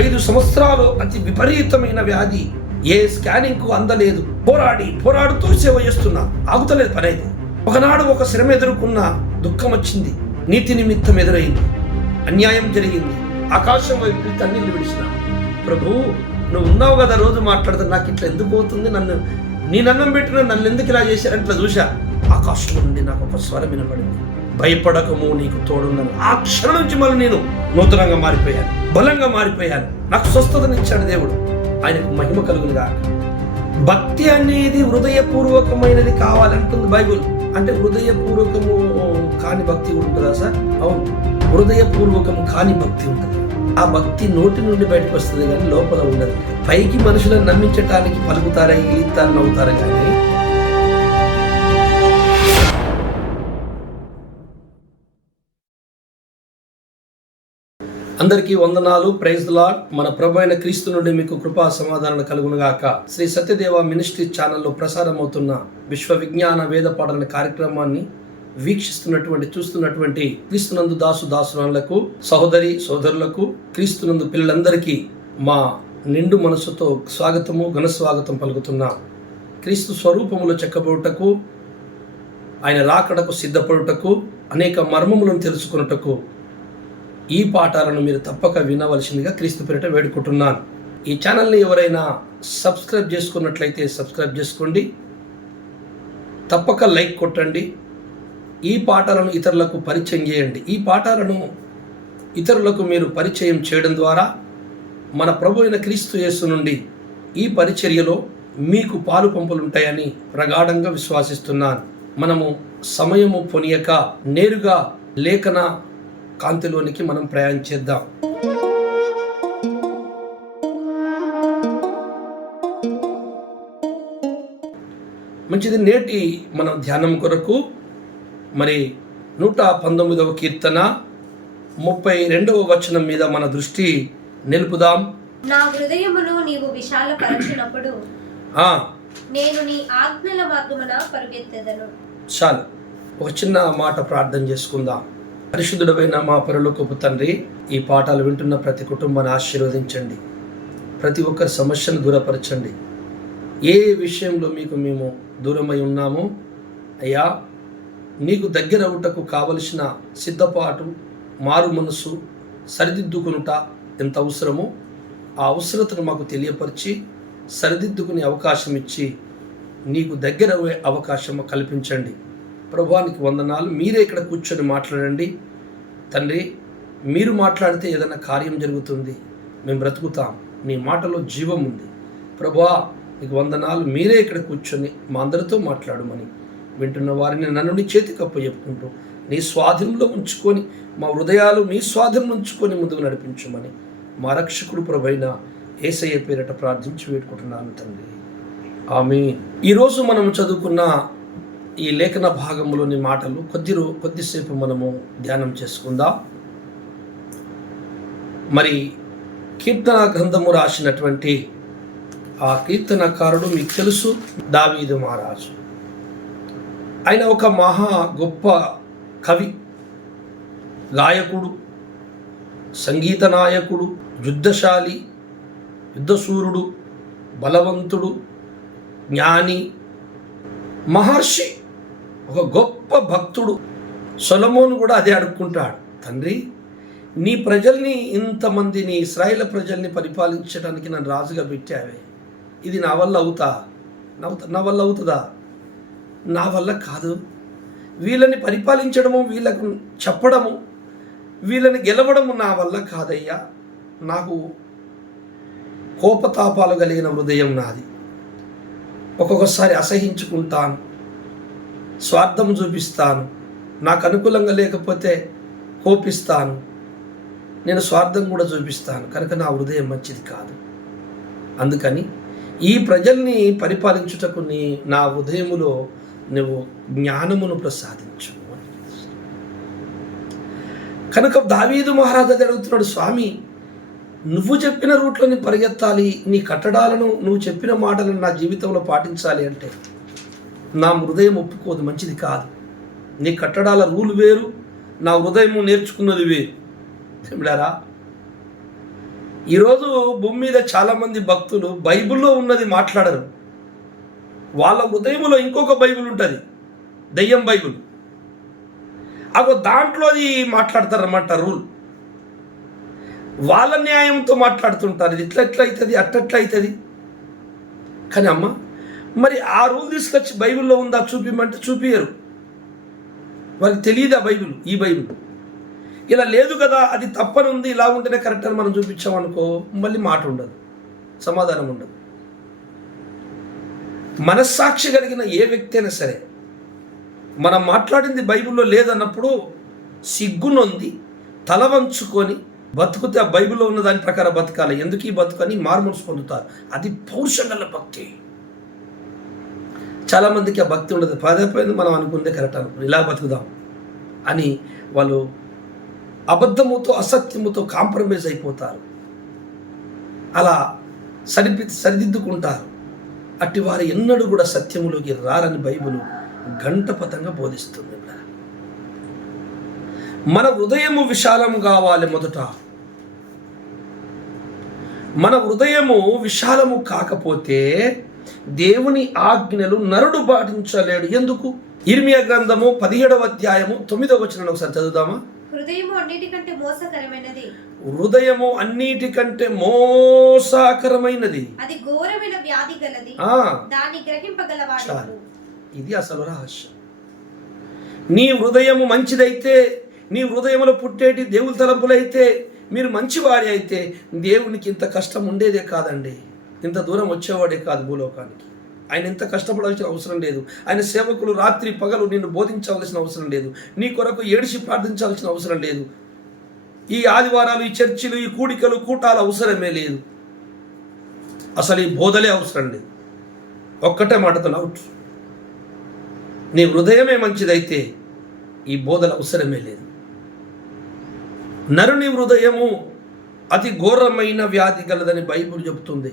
5 సంవత్సరాలు అతి విపరీతమైన వ్యాధి, ఏ స్కానింగ్కు అందలేదు. పోరాడుతూ సేవ చేస్తున్నా, ఆగుతలేదు పని అయితే. ఒకనాడు ఒక శ్రమ ఎదుర్కొన్న, దుఃఖం వచ్చింది, నీతి నిమిత్తం ఎదురైంది, అన్యాయం జరిగింది. ఆకాశం వైపు కన్నీళ్ళు విడిచిన, ప్రభు నువ్వు ఉన్నావు కదా, రోజు మాట్లాడుతా, నాకు ఇట్లా ఎందుకు అవుతుంది, నీ అన్నం పెట్టిన నన్ను ఎందుకు ఇలా చేశారని ఇట్లా చూసా. ఆకాశం నుండి నాకు ఒక స్వరం వినపడింది, భయపడకము నీకు తోడున్నాను. ఆ క్షణం నుంచి మళ్ళీ నేను నూతనంగా మారిపోయాను, బలంగా మారిపోయాను. నాకు స్వస్థతనిచ్చాడు దేవుడు, ఆయనకు మహిమ కలుగునుగా. భక్తి అనేది హృదయపూర్వకమైనది కావాలంటుంది బైబుల్. అంటే హృదయపూర్వకము కాని భక్తి ఉంటుందా సార్? అవును, హృదయపూర్వకం కాని భక్తి ఉంటుంది. ఆ భక్తి నోటి నుండి బయటకు వస్తుంది కానీ లోపల ఉండదు. పైకి మనుషులను నమ్మించటానికి పలుకుతారా, ఈతారు, నవ్వుతారు కానీ అందరికీ వందనాలు. Praise the Lord. మన ప్రభు అయిన క్రీస్తు నుండి మీకు కృపా సమాధానం కలుగునుగాక. శ్రీ సత్యదేవ మినిస్ట్రీ ఛానల్లో ప్రసారం అవుతున్న విశ్వ విజ్ఞాన వేద పాఠన కార్యక్రమాన్ని వీక్షిస్తున్నటువంటి, చూస్తున్నటువంటి క్రీస్తునందు దాసురాళ్లకు, సహోదరి సోదరులకు, క్రీస్తునందు పిల్లలందరికీ మా నిండు మనసుతో స్వాగతము, ఘన స్వాగతం పలుకుతున్నాం. క్రీస్తు స్వరూపములో చెక్కబడుటకు, ఆయన రాకడకు సిద్ధపడుటకు, అనేక మర్మములను తెలుసుకున్నటకు ఈ పాఠాలను మీరు తప్పక వినవలసిందిగా క్రీస్తు పేరిట వేడుకుంటున్నాను. ఈ ఛానల్ని ఎవరైనా సబ్స్క్రైబ్ చేసుకున్నట్లయితే సబ్స్క్రైబ్ చేసుకోండి, తప్పక లైక్ కొట్టండి. ఈ పాఠాలను ఇతరులకు పరిచయం చేయండి. ఈ పాఠాలను ఇతరులకు మీరు పరిచయం చేయడం ద్వారా మన ప్రభు అయిన క్రీస్తు యేసు నుండి ఈ పరిచర్యలో మీకు పాలు పంపులుంటాయని ప్రగాఢంగా విశ్వాసిస్తున్నాను. మనము సమయము పొనియక నేరుగా లేఖన కాంతిలోనికి మనం ప్రయాణం చేద్దాం. మంచిది. నేటి మనం ధ్యానం కొరకు మరి 119వ కీర్తన 32వ వచనం మీద మన దృష్టి నిలుపుదాం. నా హృదయమును నీవు విశాలపరచినప్పుడు నేను నీ ఆజ్ఞల మార్గమున పరుగెత్తెదను. చాలు, ఒక చిన్న మాట ప్రార్థన చేసుకుందాం. పరిశుద్ధుడైన మా పరలోకపు తండ్రి, ఈ పాఠాలు వింటున్న ప్రతి కుటుంబాన్ని ఆశీర్వదించండి. ప్రతి ఒక్కరి సమస్యను దూరపరచండి. ఏ విషయంలో మీకు మేము దూరమై ఉన్నామో అయ్యా, నీకు దగ్గర అవుటకు కావలసిన సిద్ధపాటు, మారు మనసు, సరిదిద్దుకునుట ఎంత అవసరమో ఆ అవసరతను మాకు తెలియపరిచి సరిదిద్దుకునే అవకాశం ఇచ్చి నీకు దగ్గర అయ్యే అవకాశం కల్పించండి. ప్రభువానికి వందనాలు. మీరే ఇక్కడ కూర్చొని మాట్లాడండి తండ్రి. మీరు మాట్లాడితే ఏదైనా కార్యం జరుగుతుంది, మేము బ్రతుకుతాం. నీ మాటలో జీవం ఉంది. ప్రభువా నీకు వందనాలు. మీరే ఇక్కడ కూర్చొని మా అందరితో మాట్లాడమని వింటున్న వారిని నన్ను నీ చేతికి అప్పచెప్పుకుంటూ నీ స్వాధీనంలో ఉంచుకొని, మా హృదయాలు నీ స్వాధీనంలో ఉంచుకొని ముందుకు నడిపించమని మా రక్షకుడు ప్రభువైన యేసయ్య పేరిట ప్రార్థించి వేడుకుంటున్నాను తండ్రి. ఆమేన్. ఈరోజు మనం చదువుకున్న ఈ లేఖన భాగంలోని మాటలు కొద్దిసేపు మనము ధ్యానం చేసుకుందాం. మరి కీర్తన గ్రంథము రాసినటువంటి ఆ కీర్తనకారుడు మీకు తెలుసు, దావీదు మహారాజు. ఆయన ఒక మహా గొప్ప కవి, గాయకుడు, సంగీత నాయకుడు, యుద్ధశాలి, యుద్ధశూరుడు, బలవంతుడు, జ్ఞాని, మహర్షి, ఒక గొప్ప భక్తుడు. సొలొమోను కూడా అదే అడుక్కుంటాడు, తండ్రి నీ ప్రజల్ని, ఇంతమందిని, ఇశ్రాయేలు ప్రజల్ని పరిపాలించడానికి నన్ను రాజుగా పెట్టావే, ఇది నా వల్ల అవుతుందా? నా వల్ల కాదు. వీళ్ళని పరిపాలించడము, వీళ్ళకు చెప్పడము, వీళ్ళని గెలవడము నా వల్ల కాదయ్యా. నాకు కోపతాపాలు కలిగిన హృదయం నాది. ఒక్కొక్కసారి అసహించుకుంటాను, స్వార్థం చూపిస్తాను, నాకు అనుకూలంగా లేకపోతే కోపిస్తాను, నేను స్వార్థం కూడా చూపిస్తాను. కనుక నా హృదయం మంచిది కాదు. అందుకని ఈ ప్రజల్ని పరిపాలించుటకు నా హృదయములో నువ్వు జ్ఞానమును ప్రసాదించు. కనుక దావీదు మహారాజు అడుగుతున్నాడు, స్వామి నువ్వు చెప్పిన రూట్లో నేను పరిగెత్తాలి, నీ కట్టడాలను, నువ్వు చెప్పిన మాటలను నా జీవితంలో పాటించాలి అంటే నా హృదయం ఒప్పుకోదు, మంచిది కాదు. నీ కట్టడాల రూలు వేరు, నా హృదయము నేర్చుకున్నది వేరు. ఏమిడారా, ఈరోజు భూమి మీద చాలామంది భక్తులు బైబిల్లో ఉన్నది మాట్లాడరు. వాళ్ళ హృదయంలో ఇంకొక బైబిల్ ఉంటుంది, దెయ్యం బైబిల్. దాంట్లో అది మాట్లాడతారన్నమాట రూల్. వాళ్ళ న్యాయంతో మాట్లాడుతుంటారు. ఇది ఇట్లా అవుతుంది, అట్లా అవుతుంది. కానీ అమ్మ, మరి ఆ రూల్ తీసుకొచ్చి బైబిల్లో ఉందా చూపిమంటే చూపియరు. వాళ్ళకి తెలియదు ఆ బైబిల్, ఈ బైబిల్ ఇలా లేదు కదా, అది తప్పని ఉంది, ఇలా ఉంటేనే కరెక్ట్ అని మనం చూపించామనుకో, మళ్ళీ మాట ఉండదు, సమాధానం ఉండదు. మనస్సాక్షి కలిగిన ఏ వ్యక్తి అయినా సరే మనం మాట్లాడింది బైబిల్లో లేదన్నప్పుడు సిగ్గునొంది తల వంచుకొని బతుకుతే ఆ బైబిల్లో ఉన్న దాని ప్రకారం బతకాలి. ఎందుకు ఈ బతుకని మారుమనసు పొందుతారు. అది పౌరుషం గల భక్తి. చాలామందికి ఆ భక్తి ఉండదు. పదే మనం అనుకుందే కరెక్ట్ అనుకుని ఇలా బతుకుదాం అని వాళ్ళు అబద్ధముతో అసత్యముతో కాంప్రమైజ్ అయిపోతారు. అలా సరిదిద్దుకుంటారు. అట్టి వారు ఎన్నడూ కూడా సత్యములోకి రారని బైబిల్ గంటపతంగా బోధిస్తుంది. మన హృదయము విశాలము కావాలి. మొదట మన హృదయము విశాలము కాకపోతే దేవుని ఆజ్ఞలు నరుడు పాటించలేడు. ఎందుకు? ఇర్మియా గ్రంథము 17వ అధ్యాయము 9వ వచనం ఒకసారి చదువుదామా? హృదయము అన్నిటికంటే మోసకరమైనది, హృదయము అన్నిటికంటే మోసకరమైనది, అది ఘోరమైన వ్యాధి గలది, దాన్ని గ్రహింపగలవాడు. ఇది అసలు రహస్యం. నీ హృదయము మంచిదైతే, నీ హృదయంలో పుట్టేటి దేవుని తలంపులైతే, మీరు మంచివారి అయితే దేవునికి ఇంత కష్టం ఉండేదే కాదండి. ఇంత దూరం వచ్చేవాడే కాదు భూలోకానికి. ఆయన ఎంత కష్టపడాల్సిన అవసరం లేదు. ఆయన సేవకులు రాత్రి పగలు నిన్ను బోధించవలసిన అవసరం లేదు. నీ కొరకు ఏడిసి ప్రార్థించాల్సిన అవసరం లేదు. ఈ ఆదివారాలు, ఈ చర్చిలు, ఈ కూడికలు, కూటాలు అవసరమే లేదు. అసలు ఈ బోధలే అవసరం లేదు. ఒక్కటే మాటతో అవుట్. నీ హృదయమే మంచిదైతే ఈ బోధల అవసరమే లేదు. నరుని హృదయము అతి ఘోరమైన వ్యాధి గలదని బైబిల్ చెబుతుంది.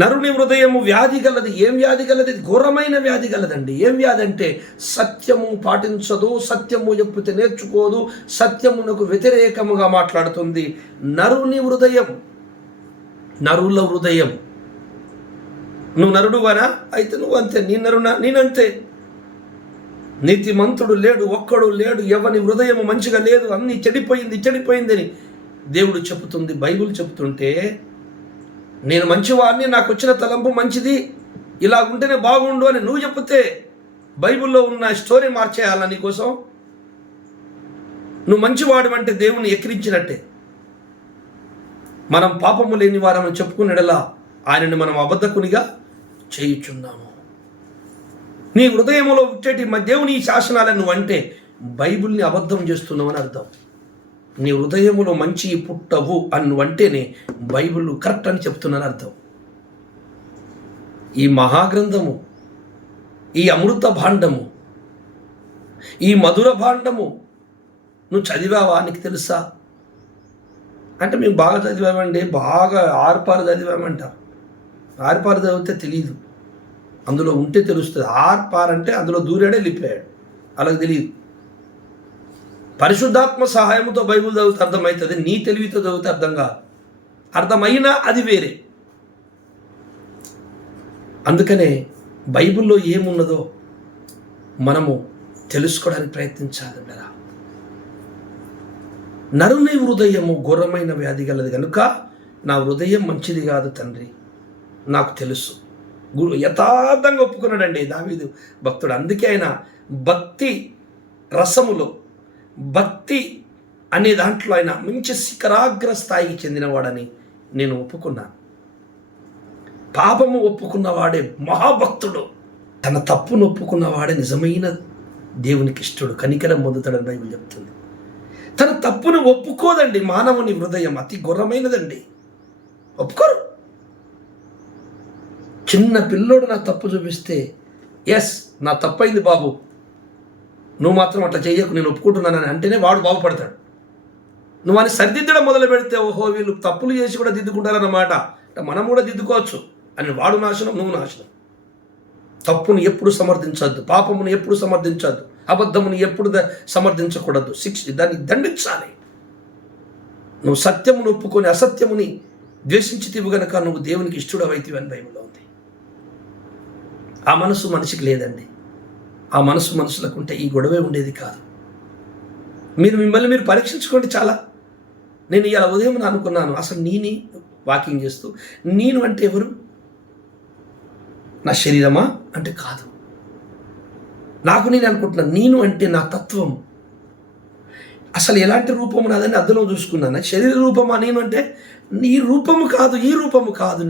నరుని హృదయము వ్యాధి గలది. ఏం వ్యాధి గలది? ఘోరమైన వ్యాధి గలదండి. ఏం వ్యాధి అంటే సత్యము పాటించదు, సత్యము చెప్తే నేర్చుకోదు, సత్యమునకు వ్యతిరేకముగా మాట్లాడుతుంది. నరుని హృదయం, నరుల హృదయం. నువ్వు నరుడువానా? అయితే నువ్వు అంతే. నీ నరునా? నేనంతే. నీతిమంతుడు లేడు, ఒక్కడు లేడు. ఎవని హృదయము మంచిగా లేదు, అన్నీ చెడిపోయిందని దేవుడు చెబుతుంది. బైబిల్ చెబుతుంటే నేను మంచివాడిని, నాకు వచ్చిన తలంపు మంచిది, ఇలా ఉంటేనే బాగుండు అని నువ్వు చెప్తే బైబిల్లో ఉన్న స్టోరీ మార్చేయాలా నీకోసం? నువ్వు మంచివాడు అంటే దేవుని ఎక్కిరించినట్టే. మనం పాపము లేని వారని చెప్పుకునేలా ఆయనని మనం అబద్ధకునిగా చేయుచున్నాము. నీ హృదయంలో పుట్టేటి దేవుని శాసనాలను నువ్వు అంటే బైబిల్ని అబద్ధం చేస్తున్నావు అని అర్థం. నీ హృదయములో మంచి పుట్టవు అని నువ్వు అంటేనే బైబిల్ కరెక్ట్ అని చెప్తున్నాను అర్థం. ఈ మహాగ్రంథము, ఈ అమృత భాండము, ఈ మధుర భాండము నువ్వు చదివావా? నీకు తెలుసా అంటే మేము బాగా చదివామండి, బాగా ఆర్పారు చదివామంట. ఆర్పారు చదివితే తెలియదు, అందులో ఉంటే తెలుస్తుంది. ఆర్పార్ అంటే అందులో దూరాడే లిపాడు, అలాగే తెలియదు. పరిశుద్ధాత్మ సహాయంతో బైబిల్ చదివితే అర్థమవుతుంది, నీ తెలివితో చదివితే అర్థం కాదు. అర్థమైనా అది వేరే. అందుకనే బైబిల్లో ఏమున్నదో మనము తెలుసుకోవడానికి ప్రయత్నించాలి. నరుని హృదయము ఘోరమైన వ్యాధి గలది కనుక నా హృదయం మంచిది కాదు తండ్రి, నాకు తెలుసు. యథార్థంగా ఒప్పుకున్నాడండి దావీదు భక్తుడు. అందుకే ఆయన భక్తి రసములో, భక్తి అనే దాంట్లో ఆయన మంచి శిఖరాగ్ర స్థాయికి చెందినవాడని నేను ఒప్పుకున్నాను. పాపము ఒప్పుకున్నవాడే మహాభక్తుడు. తన తప్పును ఒప్పుకున్నవాడే నిజమైన దేవునికి ఇష్టడు, కనికరం పొందుతాడని బైబిల్ చెప్తుంది. తన తప్పును ఒప్పుకోదండి మానవుని హృదయం. అతి ఘోరమైనదండి, ఒప్పుకోరు. చిన్న పిల్లోడు నా తప్పు చూపిస్తే, ఎస్ నా తప్పైంది బాబు, నువ్వు మాత్రం అట్లా చెయ్యకు, నేను ఒప్పుకుంటున్నానని అంటేనే వాడు బాగుపడతాడు. నువ్వు అని సరిదిద్దడం మొదలు పెడితే, ఓహో వీళ్ళు తప్పులు చేసి కూడా దిద్దుకుంటారన్నమాట, మనం కూడా దిద్దుకోవచ్చు అని వాడు నాశనం, నువ్వు నాశనం. తప్పును ఎప్పుడు సమర్థించద్దు, పాపమును ఎప్పుడు సమర్థించద్దు. అబద్ధముని ఎప్పుడు సమర్థించకూడదు, దాన్ని దండించాలి. నువ్వు సత్యమును ఒప్పుకొని అసత్యముని ద్వేషించితివి గనక నువ్వు దేవునికి ఇష్టడవైతివి అని బైబిల్లో ఉంది. ఆ మనసు మనిషికి లేదండి. ఆ మనసు మనుషులకు ఉంటే ఈ గొడవే ఉండేది కాదు. మీరు మిమ్మల్ని మీరు పరీక్షించుకోండి. చాలా నేను ఇలా ఉదయం అనుకున్నాను, అసలు నేనే వాకింగ్ చేస్తూ నేను అంటే ఎవరు? నా శరీరమా అంటే కాదు. నాకు నేను అనుకుంటున్నాను, నేను అంటే నా తత్వం. అసలు ఎలాంటి రూపము నాదని అద్దంలో చూసుకున్నాను. శరీర రూపమా నేను అంటే? ఈ రూపము కాదు, ఈ రూపము కాదు,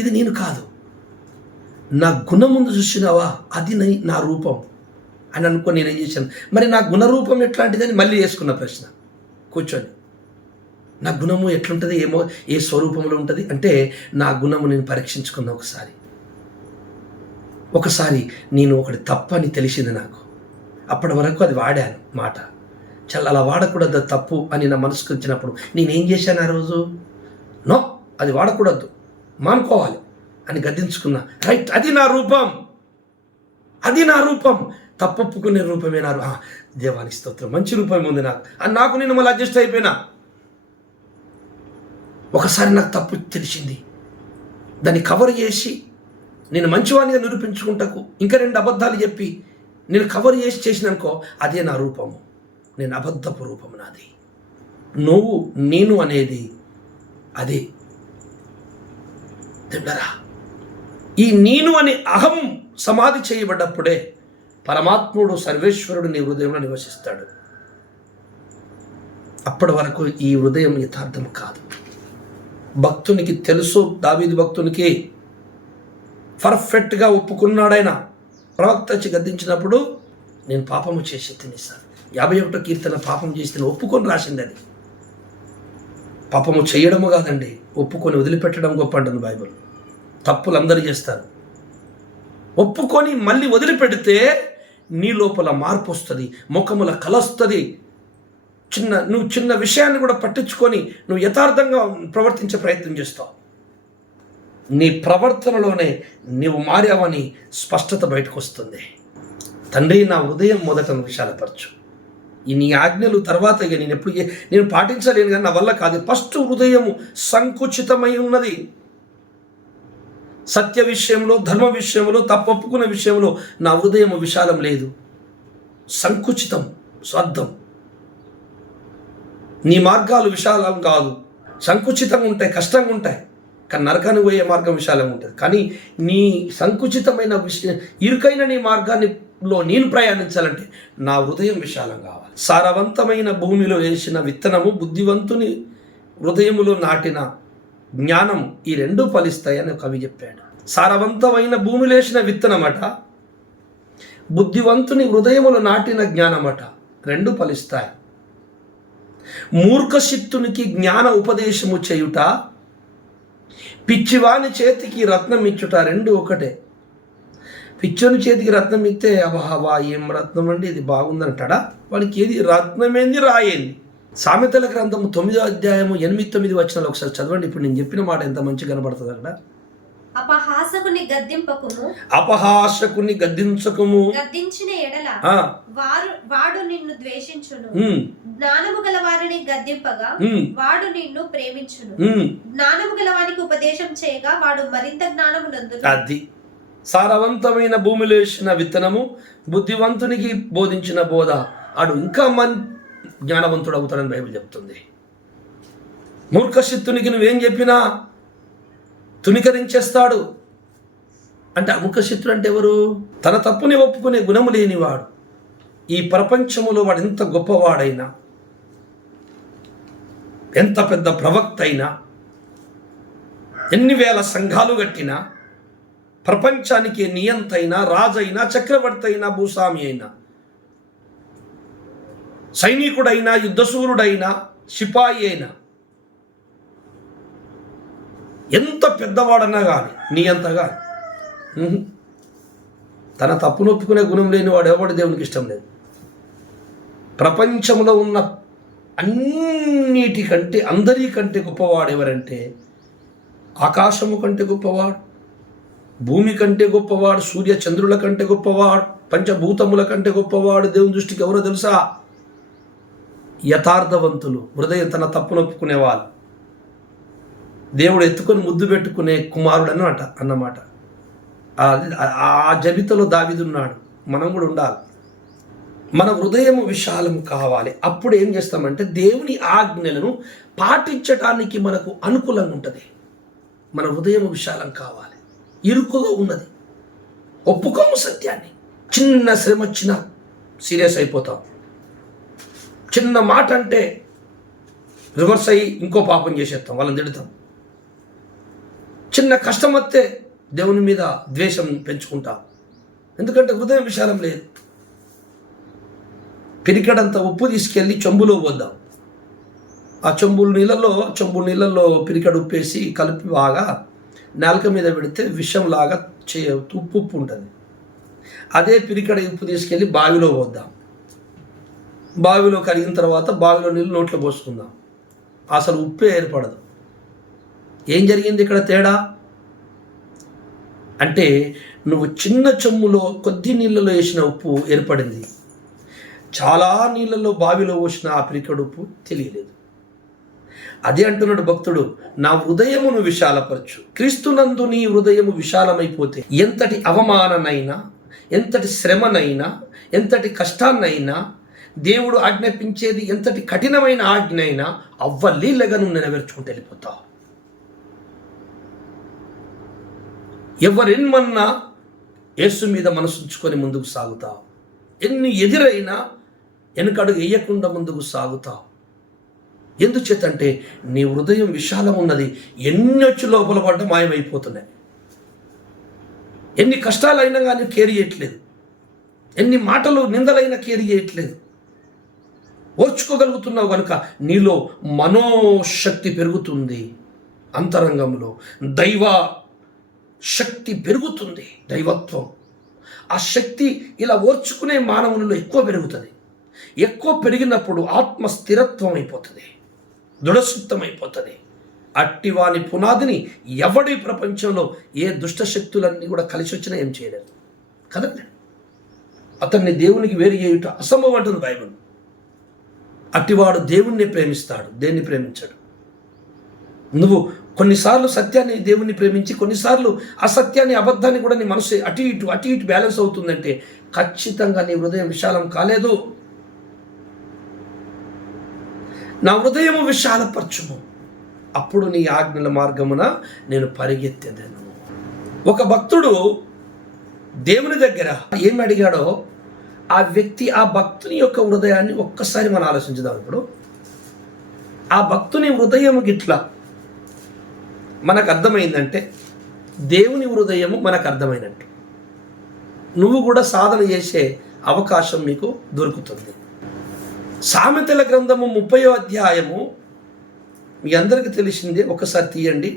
ఇది నేను కాదు. నా గుణం ముందు చూసినావా, అది నా రూపం అని అనుకొని నేనేం చేశాను, మరి నా గుణరూపం ఎట్లాంటిదని మళ్ళీ వేసుకున్న ప్రశ్న కూర్చొని. నా గుణము ఎట్లుంటుంది, ఏ స్వరూపంలో ఉంటుంది అంటే నా గుణము నేను పరీక్షించుకున్నా. ఒకసారి నేను ఒకటి తప్పని తెలిసింది నాకు. అప్పటి వరకు అది వాడాను మాట, చాలా అలా వాడకూడదు, తప్పు అని నా మనసుకు వచ్చినప్పుడు నేనేం చేశాను ఆ రోజు, నో అది వాడకూడదు, మానుకోవాలి అని గద్దించుకున్నా. రైట్, అది నా రూపం, తప్పొప్పుకునే రూపమే నా దేవానికి స్తోత్రం, మంచి రూపం ఉంది నాకు అని నాకు నేను మళ్ళీ అడ్జస్ట్ అయిపోయినా. ఒకసారి నాకు తప్పు తెలిసింది, దాన్ని కవర్ చేసి నేను మంచివానిగా నిరూపించుకుంటకు ఇంకా 2 అబద్ధాలు చెప్పి నేను కవర్ చేసిననుకో, అదే నా రూపము. నేను అబద్ధపు రూపము నాది. నేను అనేది అదే. తిండరా, ఈ నేను అనే అహం సమాధి చేయబడ్డప్పుడే పరమాత్ముడు సర్వేశ్వరుడు నీ హృదయంలో నివసిస్తాడు. అప్పటి వరకు ఈ హృదయం యథార్థం కాదు. భక్తునికి తెలుసు, దావీదు భక్తునికి పర్ఫెక్ట్గా ఒప్పుకున్నాడైన. ప్రవక్త వచ్చి గద్దించినప్పుడు నేను పాపము చేసి తినేస్తాను, 51వ కీర్తన పాపం చేసి ఒప్పుకొని రాసింది. అది పాపము చేయడము కాదండి, ఒప్పుకొని వదిలిపెట్టడం గొప్ప అంటుంది బైబిల్. తప్పులు అందరూ చేస్తారు, ఒప్పుకొని మళ్ళీ వదిలిపెడితే నీ లోపల మార్పు వస్తుంది, ముఖముల కలొస్తుంది. నువ్వు చిన్న విషయాన్ని కూడా పట్టించుకొని నువ్వు యథార్థంగా ప్రవర్తించే ప్రయత్నం చేస్తావు. నీ ప్రవర్తనలోనే నీవు మారావని స్పష్టత బయటకు వస్తుంది. తండ్రి, నా హృదయం మొదట విశాలపరచు, ఈ నీ ఆజ్ఞలు తర్వాత ఇక నేను పాటించలేను కానీ నా వల్ల కాదు. ఫస్ట్ హృదయము సంకుచితమై ఉన్నది. సత్య విషయంలో, ధర్మ విషయంలో, తప్పొప్పుకునే విషయంలో నా హృదయం విశాలం లేదు, సంకుచితం, స్వార్థం. నీ మార్గాలు విశాలం కాదు, సంకుచితంగా ఉంటాయి, కష్టంగా ఉంటాయి. కానీ నరకానికి పోయే మార్గం విశాలంగా ఉంటుంది. కానీ నీ సంకుచితమైన ఇరుకైన నీ మార్గాన్నిలో నేను ప్రయాణించాలంటే నా హృదయం విశాలం కావాలి. సారవంతమైన భూమిలో వేసిన విత్తనము, బుద్ధివంతుని హృదయములో నాటిన జ్ఞానం, ఈ 2 ఫలిస్తాయని కవి చెప్పాడు. సారవంతమైన భూమిలో వేసిన విత్తనమట, బుద్ధివంతుని హృదయములో నాటిన జ్ఞానమట, 2 ఫలిస్తాయి. మూర్ఖశిత్తునికి జ్ఞాన ఉపదేశము చేయుట, పిచ్చివాని చేతికి రత్నం ఇచ్చుట, 2 ఒకటే. పిచ్చోని చేతికి రత్నం ఇస్తే అబ్బా ఏం రత్నం అండి, ఇది బాగుందంటాడా? వాడికి ఏది రత్నమేంది, రాయేంది? సామెతల గ్రంథము 9వ అధ్యాయము 8-9 వచనాలు ఒకసారి చదవండి. ఇప్పుడు నేను చెప్పిన మాట ఎంత మంచి కనబడుతుంది అక్కడ. అపహాసకుని గద్దించకుము, గద్దించిన ఎడల వాడు నిన్ను ద్వేషించును. జ్ఞానము గల వారిని గద్దింపగా వాడు నిన్ను ప్రేమించును. జ్ఞానము గల వానికి ఉపదేశం చేయగా వాడు మరింత జ్ఞానము నందును. అది సారవంతమైన భూమిలో వేసిన విత్తనము, బుద్ధివంతునికి బోధించిన బోధ, ఆడు ఇంకా జ్ఞానవంతుడు అవుతాడని బైబిల్ చెప్తుంది. మూర్ఖశిత్తునికి నువ్వేం చెప్పినా తునికరించేస్తాడు. అంటే మూర్ఖశిత్తుడు అంటే ఎవరు? తన తప్పుని ఒప్పుకునే గుణము లేనివాడు. ఈ ప్రపంచములో వాడు ఎంత గొప్పవాడైనా, ఎంత పెద్ద ప్రవక్త అయినా, ఎన్ని వేల సంఘాలు కట్టినా, ప్రపంచానికి నియంత అయినా, రాజైనా, చక్రవర్తి అయినా, భూస్వామి అయినా, సైనికుడైనా, యుద్ధశూరుడైనా, సిపాయి అయినా, ఎంత పెద్దవాడన్నా కానీ నీ అంతగా తన తప్పును ఒప్పుకునే గుణం లేని వాడు ఎవడు దేవునికి ఇష్టం లేదు. ప్రపంచంలో ఉన్న అన్నిటికంటే, అందరికంటే గొప్పవాడు ఎవరంటే, ఆకాశము కంటే గొప్పవాడు, భూమి కంటే గొప్పవాడు, సూర్య చంద్రుల కంటే గొప్పవాడు, పంచభూతముల కంటే గొప్పవాడు దేవుని దృష్టికి ఎవరో తెలుసా? యథార్థవంతులు, హృదయం తన తప్పునొప్పుకునేవాళ్ళు, దేవుడు ఎత్తుకొని ముద్దు పెట్టుకునే కుమారుడు అన్నమాట. ఆ జబితలో దావీదున్నాడు. మనం కూడా ఉండాలి. మన హృదయం విశాలం కావాలి. అప్పుడు ఏం చేస్తామంటే దేవుని ఆజ్ఞలను పాటించడానికి మనకు అనుకూలంగా ఉంటుంది. మన హృదయం విశాలం కావాలి. ఇరుకుగా ఉన్నది, ఒప్పుకోము సత్యాన్ని. చిన్న శ్రమ వచ్చినా సీరియస్ అయిపోతాం. చిన్న మాట అంటే రివర్స్ అయ్యి ఇంకో పాపం చేసేస్తాం, వాళ్ళని తిడతాం. చిన్న కష్టం వస్తే దేవుని మీద ద్వేషం పెంచుకుంటాం. ఎందుకంటే హృదయం విశాలం లేదు. పిరికడంత ఉప్పు తీసుకెళ్ళి చెంబులో పోద్దాం. ఆ చెంబుల నీళ్ళల్లో పిరికడు ఉప్పేసి కలిపి బాగా నాలుక మీద పెడితే విషంలాగా ఉప్పు ఉంటుంది. అదే పిరికడ ఉప్పు తీసుకెళ్ళి బావిలో పోద్దాం. బావిలో కరిగిన తర్వాత బావిలో నీళ్ళు నోట్లో పోసుకుందాం. అసలు ఉప్పే ఏర్పడదు. ఏం జరిగింది ఇక్కడ తేడా అంటే, నువ్వు చిన్న చెమ్ములో కొద్ది నీళ్ళలో వేసిన ఉప్పు ఏర్పడింది, చాలా నీళ్ళలో బావిలో పోసిన ఆ పిరికడు ఉప్పు తెలియలేదు. అదే అంటున్నాడు భక్తుడు, నా హృదయమును విశాలపరచు. క్రీస్తునందు నీ హృదయము విశాలమైపోతే ఎంతటి అవమాననైనా, ఎంతటి శ్రమనైనా, ఎంతటి కష్టాన్నైనా, దేవుడు ఆజ్ఞాపించేది ఎంతటి కఠినమైన ఆజ్ఞ అయినా అవ్వలీలగా నువ్వు నెరవేర్చుకుంటూ వెళ్ళిపోతావు. ఎవరెన్నమన్నా యేసు మీద మనసుంచుకొని ముందుకు సాగుతావు. ఎన్ని ఎదురైనా వెనకడుగు వేయకుండా ముందుకు సాగుతావు. ఎందుచేతంటే నీ హృదయం విశాలం ఉన్నది. ఎన్ని వచ్చి లోపల పడ్డ మాయమైపోతున్నాయి. ఎన్ని కష్టాలైనా కానీ కేర్ చేయట్లేదు. ఎన్ని మాటలు నిందలైనా కేర్ చేయట్లేదు. ఓర్చుకోగలుగుతున్నావు కనుక నీలో మనోశక్తి పెరుగుతుంది. అంతరంగంలో దైవ శక్తి పెరుగుతుంది. దైవత్వం, ఆ శక్తి ఇలా ఓర్చుకునే మానవులలో ఎక్కువ పెరుగుతుంది. ఎక్కువ పెరిగినప్పుడు ఆత్మ స్థిరత్వం అయిపోతుంది, దృఢసిద్ధం అయిపోతుంది. అట్టివాని పునాదిని ఎవడి ప్రపంచంలో ఏ దుష్ట శక్తులన్నీ కూడా కలిసి వచ్చినా ఏం చేయలేదు కదండి. అతన్ని దేవునికి వేరు చేయుట అసంభవం అంటుంది బైబిల్. అట్టివాడు దేవుణ్ణి ప్రేమిస్తాడు, దేన్ని ప్రేమించాడు. నువ్వు కొన్నిసార్లు సత్యాన్ని దేవుణ్ణి ప్రేమించి, కొన్నిసార్లు అసత్యాన్ని అబద్ధాన్ని కూడా నీ మనసు అటు ఇటు బ్యాలెన్స్ అవుతుందంటే ఖచ్చితంగా నీ హృదయం విశాలం కాలేదు. నా హృదయము విశాలపరచుము, అప్పుడు నీ ఆజ్ఞల మార్గమున నేను పరిగెత్తేదను. ఒక భక్తుడు దేవుని దగ్గర ఏమి అడిగాడో ఆ వ్యక్తి, ఆ భక్తుని యొక్క హృదయాన్ని ఒక్కసారి మనం ఆలోచించుదాం. ఇప్పుడు ఆ భక్తుని హృదయం గిట్లా మనకు అర్థమైందంటే దేవుని హృదయము మనకు అర్థమైనట్టు. నువ్వు కూడా సాధన చేసే అవకాశం మీకు దొరుకుతుంది. సామెతల గ్రంథము 30వ అధ్యాయము మీ అందరికీ తెలిసిందే. ఒకసారి తీయండి,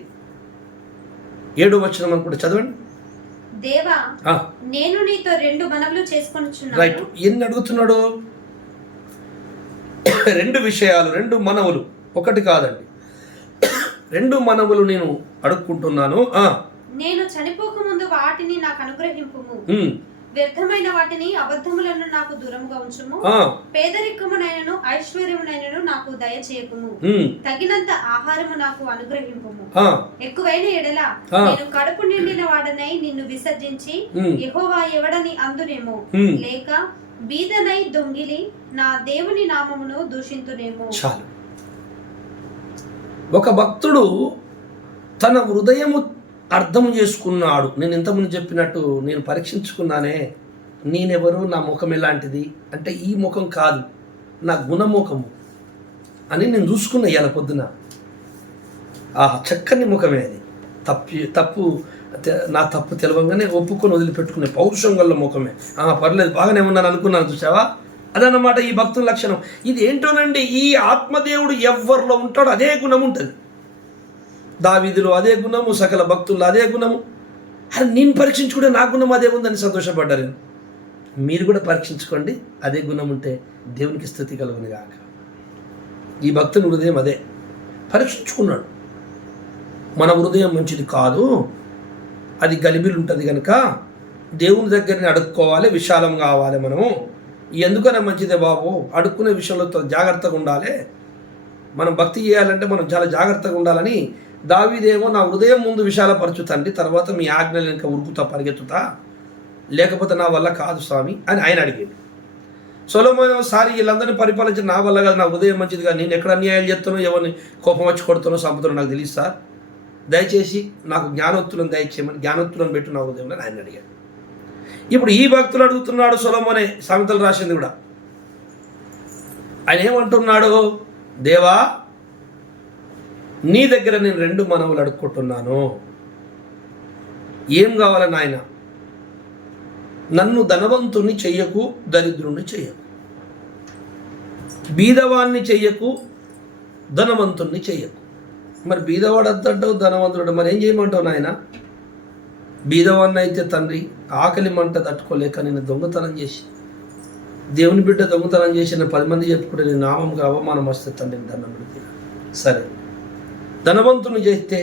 7వ వచనం అనుకుంటే చదవండి. దేవా, నేను నీతో 2 మనవులు చేసుకొనుచున్నాను. రైట్. ఎన్ని అడుగుతున్నాడు? 2 విషయాలు, 2 మనవులు, ఒకటి కాదండి, 2 మనవులు నేను అడుక్కుంటున్నాను. నేను చనిపోక ముందు వాటిని నాకు అనుగ్రహింపుము. వ్యర్థమైన వాటిని, అబద్ధములను నాకు దూరంగా ఉంచుము. పేదరికమునైనను ఐశ్వర్యమునైనను నాకు దయచేయకుము. తగినంత ఆహారము నాకు అనుగ్రహింపుము. ఎక్కువైన ఎడల నేను కడుపు నిండిన వాడనై నిన్ను విసర్జించి యెహోవా ఎవడని అందునేమో, లేక బీదనై దొంగిలి నా దేవుని నామమును దూషింతునేమో. చాలు. ఒక భక్తుడు తన హృదయము అర్థం చేసుకున్నాడు. నేను ఇంతకుముందు చెప్పినట్టు నేను పరీక్షించుకున్నానే, నేనెవరు, నా ముఖం ఎలాంటిది అంటే ఈ ముఖం కాదు, నా గుణముఖము అని నేను చూసుకున్నా. ఇవాళ పొద్దున చక్కని ముఖమే అది. నా తప్పు తెలవంగానే ఒప్పుకొని వదిలిపెట్టుకునే పౌరుషం గల ముఖమే. పర్లేదు, బాగానే ఉన్నాను అనుకున్నాను. చూసావా? అదన్నమాట ఈ భక్తుల లక్షణం. ఇది ఏంటోనండి, ఈ ఆత్మదేవుడు ఎవరిలో ఉంటాడో అదే గుణం ఉంటుంది. దావీదులో అదే గుణము, సకల భక్తుల్లో అదే గుణము. అది నేను పరీక్షించుకుంటే నా గుణం అదే ఉందని సంతోషపడ్డారు. మీరు కూడా పరీక్షించుకోండి, అదే గుణం ఉంటే దేవునికి స్తుతి కలుగును గాక. ఈ భక్తుని హృదయం అదే పరీక్షించుకున్నాడు. మన హృదయం మంచిది కాదు, అది గలిబిలు ఉంటుంది కనుక దేవుని దగ్గరని అడుక్కోవాలి, విశాలం కావాలి. మనము ఎందుకనే మంచిదే బాబు, అడుక్కునే విషయంలో జాగ్రత్తగా ఉండాలి. మనం భక్తి చేయాలంటే మనం చాలా జాగ్రత్తగా ఉండాలని దావీదేమో నా హృదయం ముందు విశాలపరచు తండ్రి, తర్వాత మీ ఆజ్ఞలు ఇంకా ఉరుకుతా పరిగెత్తుతా, లేకపోతే నా వల్ల కాదు స్వామి అని ఆయన అడిగాడు. సొలొమోను సారి వీళ్ళందరినీ పరిపాలించిన నా వల్ల కాదు, నా హృదయం మంచిదిగా, నేను ఎక్కడ అన్యాయాలు చేస్తానో, ఎవరిని కోపం వచ్చి కొడుతానో చంపుతానో నాకు తెలియదు సార్, దయచేసి నాకు జ్ఞానోత్తులను దయచేయమని జ్ఞానోత్తులను పెట్టు నా హృదయంలో ఆయన అడిగాడు. ఇప్పుడు ఈ భక్తులు అడుగుతున్నాడు, సొలొమోనే సామెతలు రాసింది కూడా. ఆయన ఏమంటున్నాడు, దేవా నీ దగ్గర నేను 2 మనవులు అడుక్కుంటున్నాను, ఏం కావాలి నాయన? నన్ను ధనవంతుని చెయ్యకు, దరిద్రుని చెయ్యకు, బీదవాన్ని చెయ్యకు, ధనవంతుణ్ణి చెయ్యకు. మరి బీదవాడు అంటావు, ధనవంతుడు మరి ఏం చేయమంటావు నాయన? బీదవాన్ని అయితే తండ్రి ఆకలి మంట తట్టుకోలేక నేను దొంగతనం చేసి, దేవుని బిడ్డ దొంగతనం చేసిన 10 మంది చెప్పుకుంటే నేను నామంగా అవమానం వస్తే తండ్రి దండం పెడితే. సరే, ధనవంతుని చేస్తే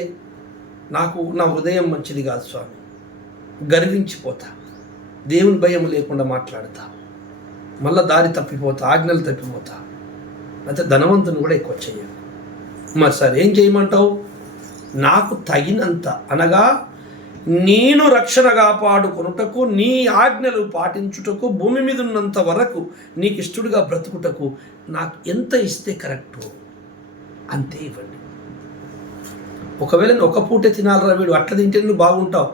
నాకు నా హృదయం మంచిది కాదు స్వామి, గర్వించిపోతా, దేవుని భయం లేకుండా మాట్లాడతా, మళ్ళా దారి తప్పిపోతా, ఆజ్ఞలు తప్పిపోతా, అయితే ధనవంతుని కూడా ఎక్కువ చెయ్యను. మరి సరే ఏం చేయమంటావు? నాకు తగినంత అనగా నేను రక్షణ కాపాడుకొనుటకు, నీ ఆజ్ఞలు పాటించుటకు, భూమి మీద ఉన్నంత వరకు నీకు ఇష్టడుగా బ్రతుకుటకు నాకు ఎంత ఇస్తే కరెక్టు అంతే ఇవ్వండి. ఒకవేళ నేను ఒక పూటే తినాలరా వీడు, అట్లా తింటే నువ్వు బాగుంటావు,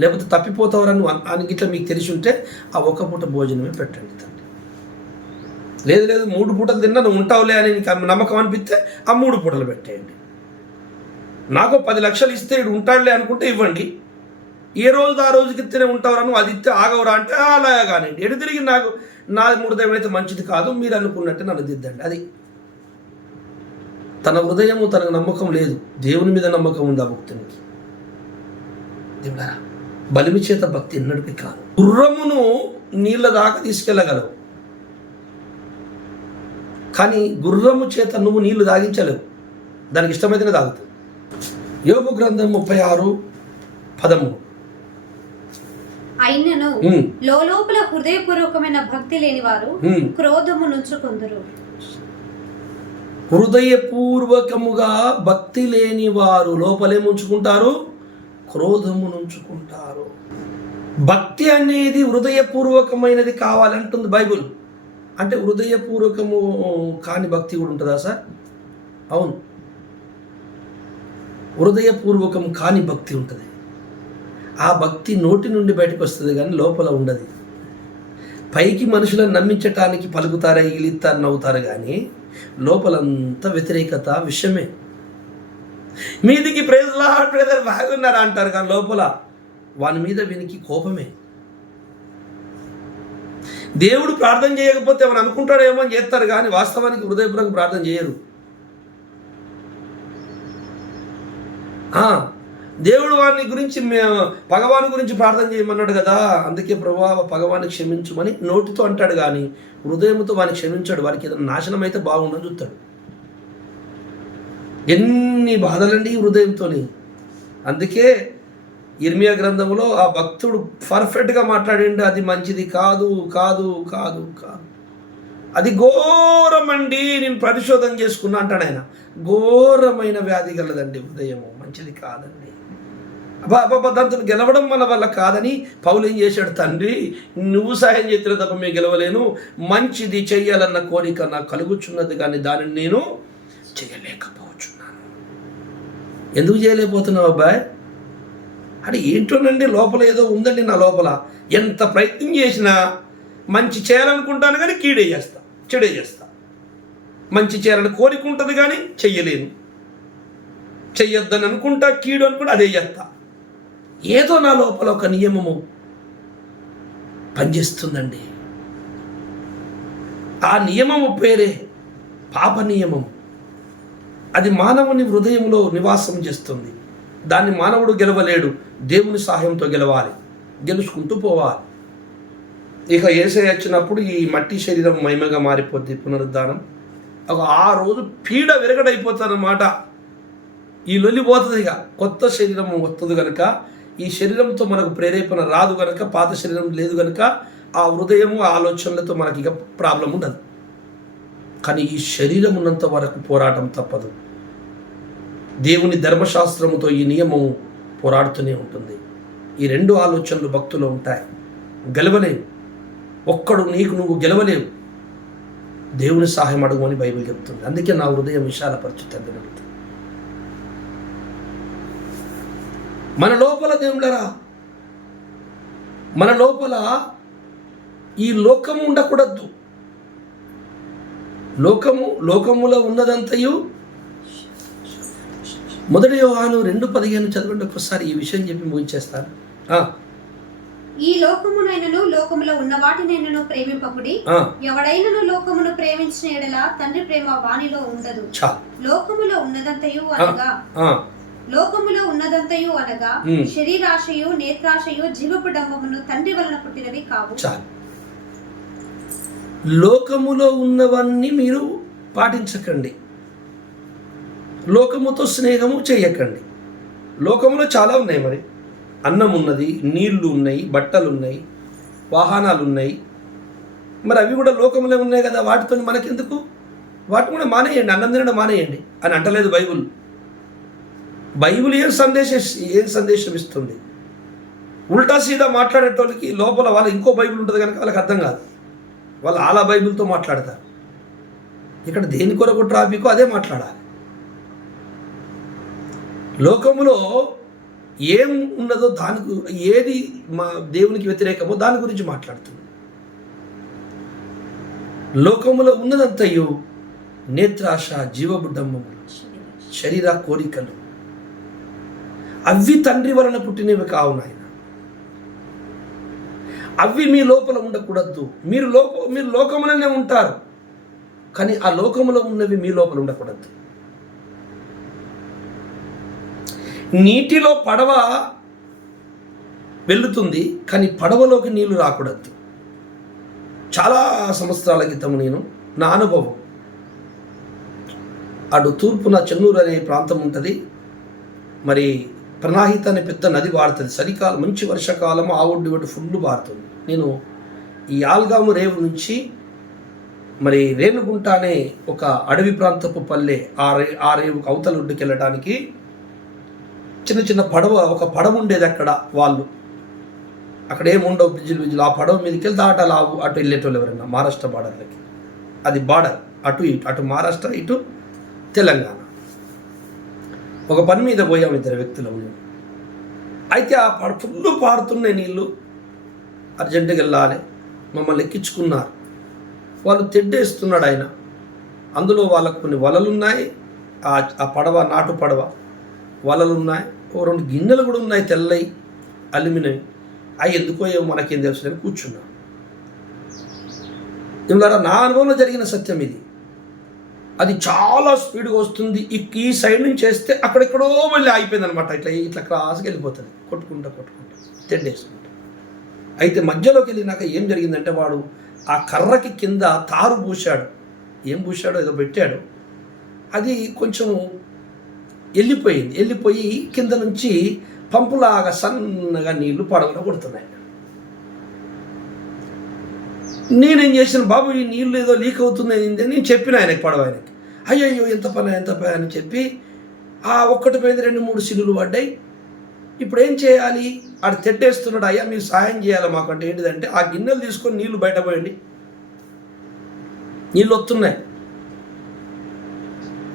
లేకపోతే తప్పిపోతావురా నువ్వు అని గిట్లా మీకు తెలిసి ఉంటే ఆ ఒక పూట భోజనమే పెట్టండి తండ్రి. లేదు 3 పూటలు తిన్నా నువ్వు ఉంటావులే అని నీకు నమ్మకం అనిపిస్తే ఆ 3 పూటలు పెట్టేయండి. నాకు 10 లక్షలు ఇస్తే ఇడు ఉంటాడులే అనుకుంటే ఇవ్వండి. ఏ రోజు ఆ రోజుకి ఇస్తేనే ఉంటావురా, నువ్వు అది ఇస్తే ఆగవరా అంటే అలాగా కానివ్వండి. ఎడు తిరిగి నాకు నా హృదయం అయితే మంచిది కాదు, మీరు అనుకున్నట్టే నన్ను దిద్దండి. అది తన హృదయము, తనకు నమ్మకం లేదు, దేవుని మీద నమ్మకం ఉంది ఆ భక్తునికి. దేవుడారా, బలిమి చేత భక్తి ఎన్నడికి కాదు. గుర్రమును నీళ్ళ దాకా తీసుకెళ్ళగలవు, కానీ గుర్రము చేత నువ్వు నీళ్లు తాగించలేవు, దానికి ఇష్టమైతేనే తాగుతావు. యోబు గ్రంథం 36:13. అయినను లోపల హృదయపూర్వకమైన భక్తి లేని వారు క్రోధము నుంచుకొందురు. హృదయపూర్వకముగా భక్తి లేని వారు లోపలేముంచుకుంటారు? క్రోధము నుంచుకుంటారు. భక్తి అనేది హృదయపూర్వకమైనది కావాలంటుంది బైబిల్. అంటే హృదయపూర్వకము కాని భక్తి కూడా ఉంటుందా సార్? అవును, హృదయపూర్వకం కాని భక్తి ఉంటుంది. ఆ భక్తి నోటి నుండి బయటకు వస్తుంది కానీ లోపల ఉండదు. పైకి మనుషులను నమ్మించటానికి పలుకుతారా, ఈలిస్తారు, నవ్వుతారు, కానీ లోపలంతా వ్యతిరేకత, విషయమే. మీదికి ప్రైజ్ లార్డ్ బ్రదర్ బాగున్నారా అంటారు, కానీ లోపల వాని మీద వీనికి కోపమే. దేవుడు ప్రార్థన చేయకపోతే ఏమని అనుకుంటాడేమో అని చేస్తారు, కానీ వాస్తవానికి హృదయపూర్వకంగా ప్రార్థన చేయరు. దేవుడు వాని గురించి భగవాను గురించి ప్రార్థన చేయమన్నాడు కదా, అందుకే ప్రభువా భగవాన్ని క్షమించుమని నోటితో అంటాడు, కానీ హృదయంతో వాడిని క్షమించాడు. వారికి ఏదైనా నాశనం అయితే బాగుండని చూస్తాడు. ఎన్ని బాధలండి హృదయంతో. అందుకే ఇర్మియా గ్రంథంలో ఆ భక్తుడు పర్ఫెక్ట్గా మాట్లాడిండు, అది మంచిది కాదు కాదు కాదు కాదు, అది ఘోరమండి, నేను పరిశోధన చేసుకున్నా అంటాడు ఆయన. ఘోరమైన వ్యాధి గలదండి హృదయము, మంచిది కాదండి. దాంతో గెలవడం మన వల్ల కాదని పౌలు ఏం చేశాడు, తండ్రి నువ్వు సహాయం చేసిన తప్ప మేము గెలవలేను, మంచిది చెయ్యాలన్న కోరిక నాకు కలుగుచున్నది, కానీ దానిని నేను చేయలేకపోతున్నాను. ఎందుకు చేయలేకపోతున్నావు అబ్బాయి? అంటే ఏంటోనండి, లోపల ఏదో ఉందండి నా లోపల. ఎంత ప్రయత్నం చేసినా మంచి చేయాలనుకుంటాను కానీ కీడే చేస్తా, చెడే చేస్తా. మంచి చేయాలని కోరిక ఉంటుంది కానీ చెయ్యలేను, చెయ్యొద్దని అనుకుంటా, కీడు అనుకుంటా అదే చేస్తా. ఏదో నా లోపల ఒక నియమము పనిచేస్తుందండి. ఆ నియమము పేరే పాప నియమం. అది మానవుని హృదయంలో నివాసం చేస్తుంది. దాన్ని మానవుడు గెలవలేడు, దేవుని సహాయంతో గెలవాలి, గెలుచుకుంటూ పోవాలి. ఇక యేసయ్య వచ్చినప్పుడు ఈ మట్టి శరీరం మహిమగా మారిపోద్ది, పునరుద్ధానం. ఆ రోజు పీడ విరగడైపోతుందన్నమాట. ఈ లొల్లిపోతుంది, ఇక కొత్త శరీరం వస్తుంది కనుక ఈ శరీరంతో మనకు ప్రేరేపణ రాదు కనుక, పాత శరీరం లేదు కనుక ఆ హృదయము ఆ ఆలోచనలతో మనకి ఇక ప్రాబ్లం ఉండదు. కానీ ఈ శరీరం ఉన్నంత వరకు పోరాటం తప్పదు. దేవుని ధర్మశాస్త్రముతో ఈ నియమం పోరాడుతూనే ఉంటుంది. ఈ రెండు ఆలోచనలు భక్తులు ఉంటాయి. గెలవలేవు, ఒక్కడు నీకు నువ్వు గెలవలేవు. దేవుని సహాయం అడుగుమని బైబిల్ చెప్తుంది. అందుకే నా హృదయం విశాలపరచు తండ్రి. మన లోపల దేవుడరా, మన లోపల ఈ లోకము ఉండకూడదు. లోకములో ఉన్నదంతయు, మొదటి యోహాను 2:15 చదవండి ఒకసారి. ఈ విషయం చెప్పి ముగించేస్తాను. ఈ లోకమునైనను లోకములో ఉన్న వాటినైనను ప్రేమింపకుడి. ఎవడైనను లోకమును ప్రేమించిన యెడల తండ్రి ప్రేమ వానిలో ఉండదు. లోకములో ఉన్నదంతయు అనగా శరీరాశయు, నేత్రాశయు, జీవపు డంబమును తండ్రి వలన పుట్టినవి కావు. లోకములో ఉన్నవన్నీ మీరు పాటించకండి. లోకముతో స్నేహము చేయకండి. లోకములో చాలా ఉన్నాయి. మరి అన్నం ఉన్నది, నీళ్లు ఉన్నాయి, బట్టలు ఉన్నాయి, వాహనాలు ఉన్నాయి. మరి అవి కూడా లోకములే ఉన్నాయి కదా, వాటితో మనకెందుకు? వాటిని కూడా మానేయండి, అన్నం తినడం మానేయండి అని అంటలేదు బైబుల్. బైబుల్ ఏం సందేశం ఇస్తుంది? ఉల్టా సీదా మాట్లాడేటోళ్ళకి లోపల వాళ్ళ ఇంకో బైబుల్ ఉంటుంది కనుక వాళ్ళకి అర్థం కాదు. వాళ్ళు అలా బైబిల్తో మాట్లాడతారు. ఇక్కడ దేని కొరకు ట్రాఫిక్ అదే మాట్లాడాలి. లోకములో ఏం ఉన్నదో దానికి, ఏది మా దేవునికి వ్యతిరేకమో దాని గురించి మాట్లాడుతుంది. లోకములో ఉన్నదంతయు నేత్రాశ, జీవబుడ్డమ్మము, శరీర కోరికలు, అవి తండ్రి వలన పుట్టినవి కావు నాయన. అవి మీ లోపల ఉండకూడదు. మీరు లోకములనే ఉంటారు, కానీ ఆ లోకములో ఉన్నవి మీ లోపల ఉండకూడదు. నీటిలో పడవ వెళుతుంది, కానీ పడవలోకి నీళ్లు రాకూడదు. చాలా సంవత్సరాల క్రితం నా అనుభవం, అటు తూర్పున చెన్నూరు అనే ప్రాంతం ఉంటుంది. మరి ప్రణాహిత అనే పెద్ద నది వాడుతుంది. చలికాలం, మంచి వర్షాకాలం ఆ ఒడ్డు ఒడ్డు ఫుల్ పారుతుంది. నేను ఈ ఆల్గాము రేవు నుంచి మరి రేణుగుంట అనే ఒక అడవి ప్రాంతపు పల్లె, ఆ రేవుకు అవతల ఒడ్డుకి వెళ్ళడానికి చిన్న చిన్న ఒక పడవ ఉండేది. అక్కడ ఏముండవు, బ్రిడ్జిలు. ఆ పడవ మీదకి వెళ్తే అటు వెళ్ళేటోళ్ళు ఎవరైనా మహారాష్ట్ర బార్డర్లకి. అది బార్డర్, అటు మహారాష్ట్ర, ఇటు తెలంగాణ. ఒక పని మీద పోయాం, ఇద్దరు వ్యక్తులు. అయితే ఆ ఫుల్ పారుతున్నాయి నీళ్ళు, అర్జెంటుగా వెళ్ళాలి. మమ్మల్ని ఎక్కించుకున్నారు. వాళ్ళు తెడ్డేస్తున్నాడు ఆయన. అందులో వాళ్ళకు కొన్ని వలలు ఉన్నాయి. ఆ పడవ నాటు పడవ వలలు ఉన్నాయి. 2 గిన్నెలు కూడా ఉన్నాయి, తెల్లయి అల్యూమినియం. అవి ఎందుకో ఏమో మనకేం తెలుసు అని కూర్చున్నాం. ఇలా నా అనుభవంలో జరిగిన సత్యం ఇది. అది చాలా స్పీడ్గా వస్తుంది. ఈ సైడ్ నుంచి వేస్తే అక్కడెక్కడో వెళ్ళి ఆగిపోయింది అనమాట. ఇట్లా క్రాస్కి వెళ్ళిపోతుంది, కొట్టుకుంటా తెడ్డేసుకుంటా. అయితే మధ్యలోకి వెళ్ళినాక ఏం జరిగిందంటే, వాడు ఆ కర్రకి కింద తారు పూశాడు. ఏం పూశాడో ఏదో పెట్టాడు. అది కొంచెం వెళ్ళిపోయి కింద నుంచి పంపులాగా సన్నగా నీళ్లు పడవలో కొడుతున్నాయి. నేనేం చేశాను, బాబు ఈ నీళ్ళు ఏదో లీక్ అవుతుంది అని నేను చెప్పిన ఆయనకి, పడవ ఆయనకి. అయ్యో ఎంత పని అని చెప్పి ఒక్కటి పోయింది, 2-3 సిలులు పడ్డాయి. ఇప్పుడు ఏం చేయాలి? ఆడు తెట్టేస్తున్నాడు. అయ్యా మీరు సాయం చేయాలి మాకంటే. ఏంటిదంటే, ఆ గిన్నెలు తీసుకొని నీళ్లు బయట పోయండి. నీళ్ళు వస్తున్నాయి.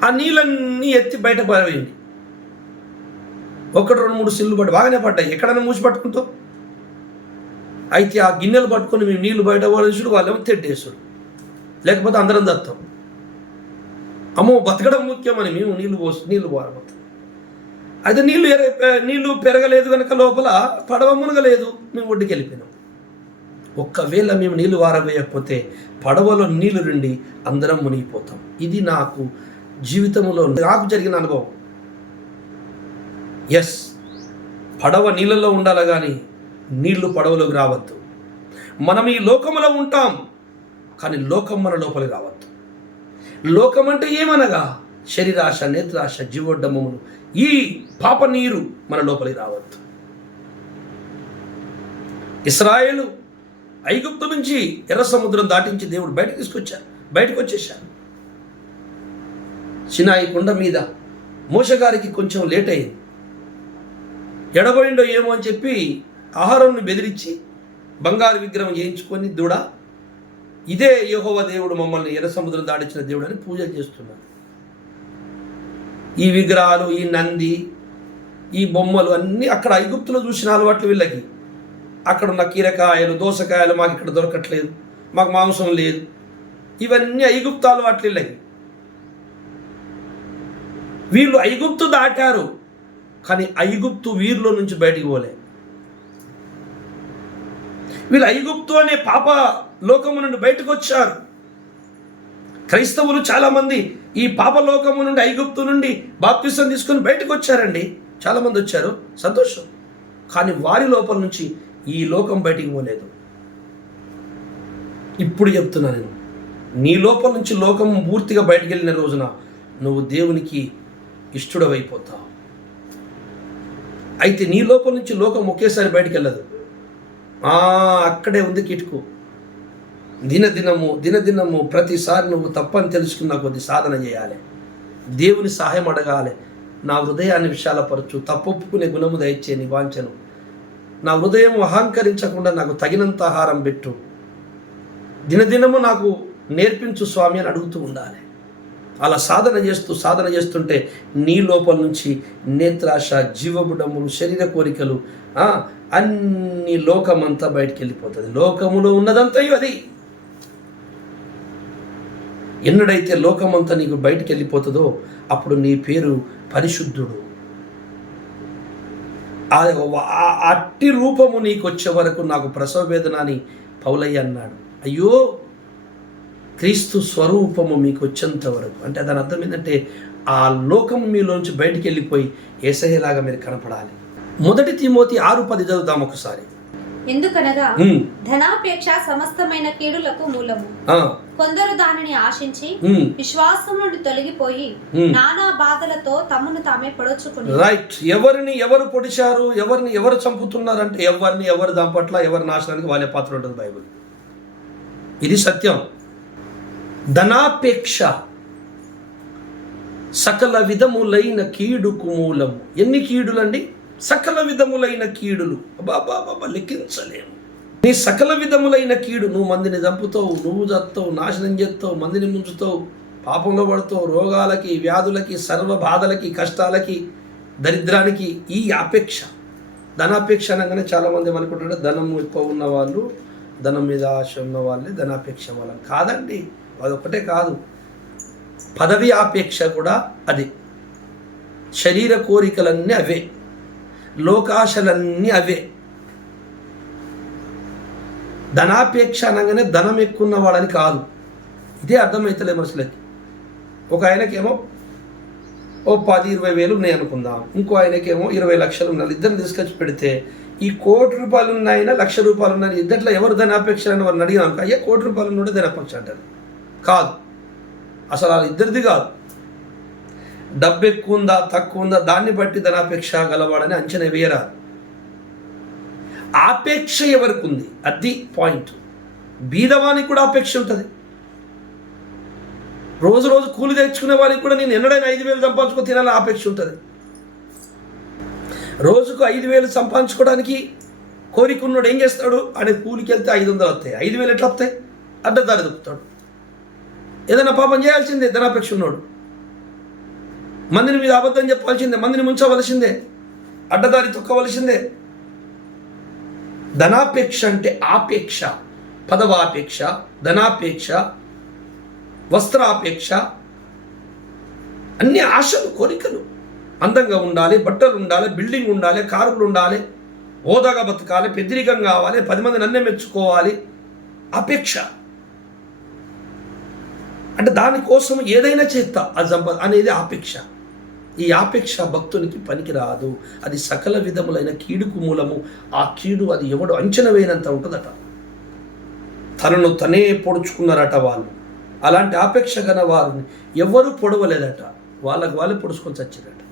ఆ నీళ్ళన్నీ ఎత్తి బయట పోయండి. 1-2-3 సిల్లు పడి బాగానే పడ్డాయి. ఎక్కడైనా మూసి పట్టుకుంటావు. అయితే ఆ గిన్నెలు పట్టుకొని మేము నీళ్లు బయట పడేసుడు, వాళ్ళేమో తెడ్డేసుడు. లేకపోతే అందరం దత్తాం. అమ్మో బతకడం ముఖ్యమని మేము నీళ్లు పోరబోతాం. అయితే నీళ్లు పెరగలేదు కనుక లోపల పడవ మునగలేదు. మేము ఒడ్డుకి వెళ్ళిపోయినాం. ఒక్కవేళ మేము నీళ్లు వారవేయకపోతే పడవలో నీళ్లు నిండి అందరం మునిగిపోతాం. ఇది నాకు జీవితంలో నాకు జరిగిన అనుభవం. ఎస్, పడవ నీళ్ళలో ఉండాలి, కానీ నీళ్లు పడవలోకి రావద్దు. మనం ఈ లోకములో ఉంటాం, కానీ లోకం మన లోపలికి రావద్దు. లోకం అంటే ఏమనగా శరీరాశ, నేత్రాశ, జీవోడ్డమములు, ఈ పాప నీరు మన లోపలికి రావద్దు. ఇశ్రాయేలు ఐగుప్తు నుంచి ఎర్ర సముద్రం దాటించి దేవుడు బయటకు వచ్చేశారు. సినాయి కొండ మీద మోషే గారికి కొంచెం లేట్ అయింది. ఎడబోయిండో ఏమో అని చెప్పి ఆహారంను బెదిరించి బంగారు విగ్రహం చేయించుకొని దూడ, ఇదే యెహోవా దేవుడు మమ్మల్ని ఎర్ర సముద్రం దాటించిన దేవుడు అని పూజలు చేస్తున్నారు. ఈ విగ్రహాలు, ఈ నంది, ఈ బొమ్మలు అన్నీ అక్కడ ఐగుప్తులో చూసిన అలవాట్లు వీళ్ళకి. అక్కడ ఉన్న కీరకాయలు, దోసకాయలు మాకు ఇక్కడ దొరకట్లేదు, మాకు మాంసం లేదు, ఇవన్నీ ఐగుప్తు అలవాట్లు వీళ్ళకి. వీళ్ళు ఐగుప్తు దాటారు, కానీ ఐగుప్తు వీరిలో నుంచి బయటికి పోలే. వీళ్ళు ఐగుప్తు అనే పాప లోకము నుండి బయటకు వచ్చారు. క్రైస్తవులు చాలామంది ఈ పాప లోకము నుండి, ఐగుప్తు నుండి బాప్తిసం తీసుకొని బయటకు వచ్చారండి. చాలామంది వచ్చారు, సంతోషం. కానీ వారి లోపల నుంచి ఈ లోకం బయటికి పోలేదు. ఇప్పుడు చెప్తున్నా నేను, నీ లోపల నుంచి లోకం పూర్తిగా బయటికి వెళ్ళిన రోజున నువ్వు దేవునికి ఇష్టడవైపోతావు. అయితే నీ లోపల నుంచి లోకం ఒకేసారి బయటికి వెళ్ళదు. అక్కడే ఉంది కిటుకు. దినదినము ప్రతిసారి నువ్వు తప్పని తెలుసుకున్న కొద్ది సాధన చేయాలి, దేవుని సహాయం అడగాలి. నా హృదయాన్ని విశాలపరచు, తప్పొప్పుకునే గుణము దయచే నీ వాంఛను. నా హృదయం అహంకరించకుండా నాకు తగినంత ఆహారం పెట్టు, దినదినము నాకు నేర్పించు స్వామి అని అడుగుతూ ఉండాలి. అలా సాధన చేస్తుంటే నీ లోపల నుంచి నేత్రాశ, జీవబుడములు, శరీర కోరికలు, అన్ని లోకమంతా బయటికి వెళ్ళిపోతుంది. లోకములో ఉన్నదంతయు అది. ఎన్నడైతే లోకమంతా నీకు బయటికి వెళ్ళిపోతుందో అప్పుడు నీ పేరు పరిశుద్ధుడు. అట్టి రూపము నీకు వచ్చే వరకు నాకు ప్రసవ వేదన అని పౌలయ్య అన్నాడు. అయ్యో, క్రీస్తు స్వరూపము మీకు వచ్చేంత వరకు, అంటే దాని అర్థం ఏంటంటే ఆ లోకం మీలోంచి బయటికి వెళ్ళిపోయి యేసయ్యలాగా మీరు కనపడాలి. 1 తిమోతి 6:10 చదువుదాం ఒకసారి. ఎందుకనగా ధనాపేక్ష సమస్తమైన కీడులకు మూలము. కొందరు దానిని ఆశించి విశ్వాసం నుండి తొలగిపోయి నానా బాధలతో తమను తామే పొడచుకుని. రైట్. ఎవరిని ఎవరు పొడిచారు, ఎవరిని ఎవరు చంపుతున్నారంటే ఎవరిని ఎవరు దాని పట్ల ఎవరి నాశనానికి వాళ్ళే పాత్ర ఉంటుంది బైబిల్. ఇది సత్యం. ధనాపేక్ష సకల విధములైన కీడుకు మూలము. ఎన్ని కీడులండి? సకల విధములైన కీడులు. బాబా లెక్కించలేము. నీ సకల విధములైన కీడు, నువ్వు మందిని చంపుతావు, నువ్వు చస్తావు, నాశనం చేస్తావు, మందిని ముంచుతావు, పాపంలో పడతావు, రోగాలకి, వ్యాధులకి, సర్వ బాధలకి, కష్టాలకి, దరిద్రానికి. ఈ అపేక్ష, ధనాపేక్ష అనగానే చాలామంది అనుకుంటారు ధనం ఎక్కువ ఉన్న వాళ్ళు, ధనం మీద ఆశ ఉన్న వాళ్ళే ధనాపేక్ష వాళ్ళని. కాదండి, అదొక్కటే కాదు, పదవి ఆపేక్ష కూడా అది. శరీర కోరికలన్నీ అవే, లోకాశలన్నీ అవే. ధనాపేక్ష అనగానే ధనం ఎక్కువ ఉన్నవాడని కాదు. ఇదే అర్థమవుతలే మనుషులకి. ఒక ఆయనకేమో 10-20 వేలు ఉన్నాయి అనుకుందాం, ఇంకో ఆయనకేమో 20 లక్షలు ఉన్నాయి. ఇద్దరిని తీసుకొచ్చి పెడితే ఈ 1 కోటి రూపాయలు ఉన్నాయన, 1,00,000 రూపాయలు ఉన్నాయి, ఇద్దట్లో ఎవరు ధనాపేక్ష అని వారిని అడిగాను. అయ్యా 1 కోటి రూపాయలు ఉండే ధనాపేక్ష అంటారు. కాదు, అసలు అది ఇద్దరిది కాదు. డబ్బు ఎక్కువ ఉందా తక్కువ ఉందా దాన్ని బట్టి ధనాపేక్ష గలవాడని అంచనా వేయరా. ఆపేక్ష ఎవరికి ఉంది అది పాయింట్. బీదవానికి కూడా ఆపేక్ష ఉంటుంది. రోజు కూలి తెచ్చుకునే వారికి కూడా నేను ఎన్నడైనా 5,000 సంపాదించుకొని తినాలని ఆపేక్ష ఉంటుంది. రోజుకు 5,000 సంపాదించుకోవడానికి కోరిక ఉన్నాడు ఏం చేస్తాడు? అనే కూలికి వెళ్తే 500 వస్తాయి, 5,000 ఎట్లా వస్తాయి? అడ్డదారి దొక్కుతాడు. ఏదైనా పాపం చేయాల్సిందే ధనాపేక్ష ఉన్నాడు. మందిని మీద అబద్ధం చెప్పాల్సిందే, మందిని ముంచవలసిందే, అడ్డదారి తొక్కవలసిందే. ధనాపేక్ష అంటే ఆపేక్ష, పదవాపేక్ష, ధనాపేక్ష, వస్త్రాపేక్ష, అన్ని ఆశలు, కోరికలు. అందంగా ఉండాలి, బట్టలు ఉండాలి, బిల్డింగ్ ఉండాలి, కారులు ఉండాలి, హోదాగా బతకాలి, పెద్దరికం కావాలి, 10 మంది నన్నే మెచ్చుకోవాలి. అపేక్ష అంటే దానికోసం ఏదైనా చేస్తా అది సంపద అనేది ఆపేక్ష. ఈ ఆపేక్ష భక్తునికి పనికిరాదు. అది సకల విధములైన కీడుకు మూలము. ఆ కీడు అది ఎవడు అంచనా వేయనంత ఉంటుందట. తనను తనే పొడుచుకున్నారట వాళ్ళు. అలాంటి ఆపేక్ష గల వారిని ఎవరు పొడవలేదట, వాళ్ళకు వాళ్ళే పొడుచుకొని చచ్చారట.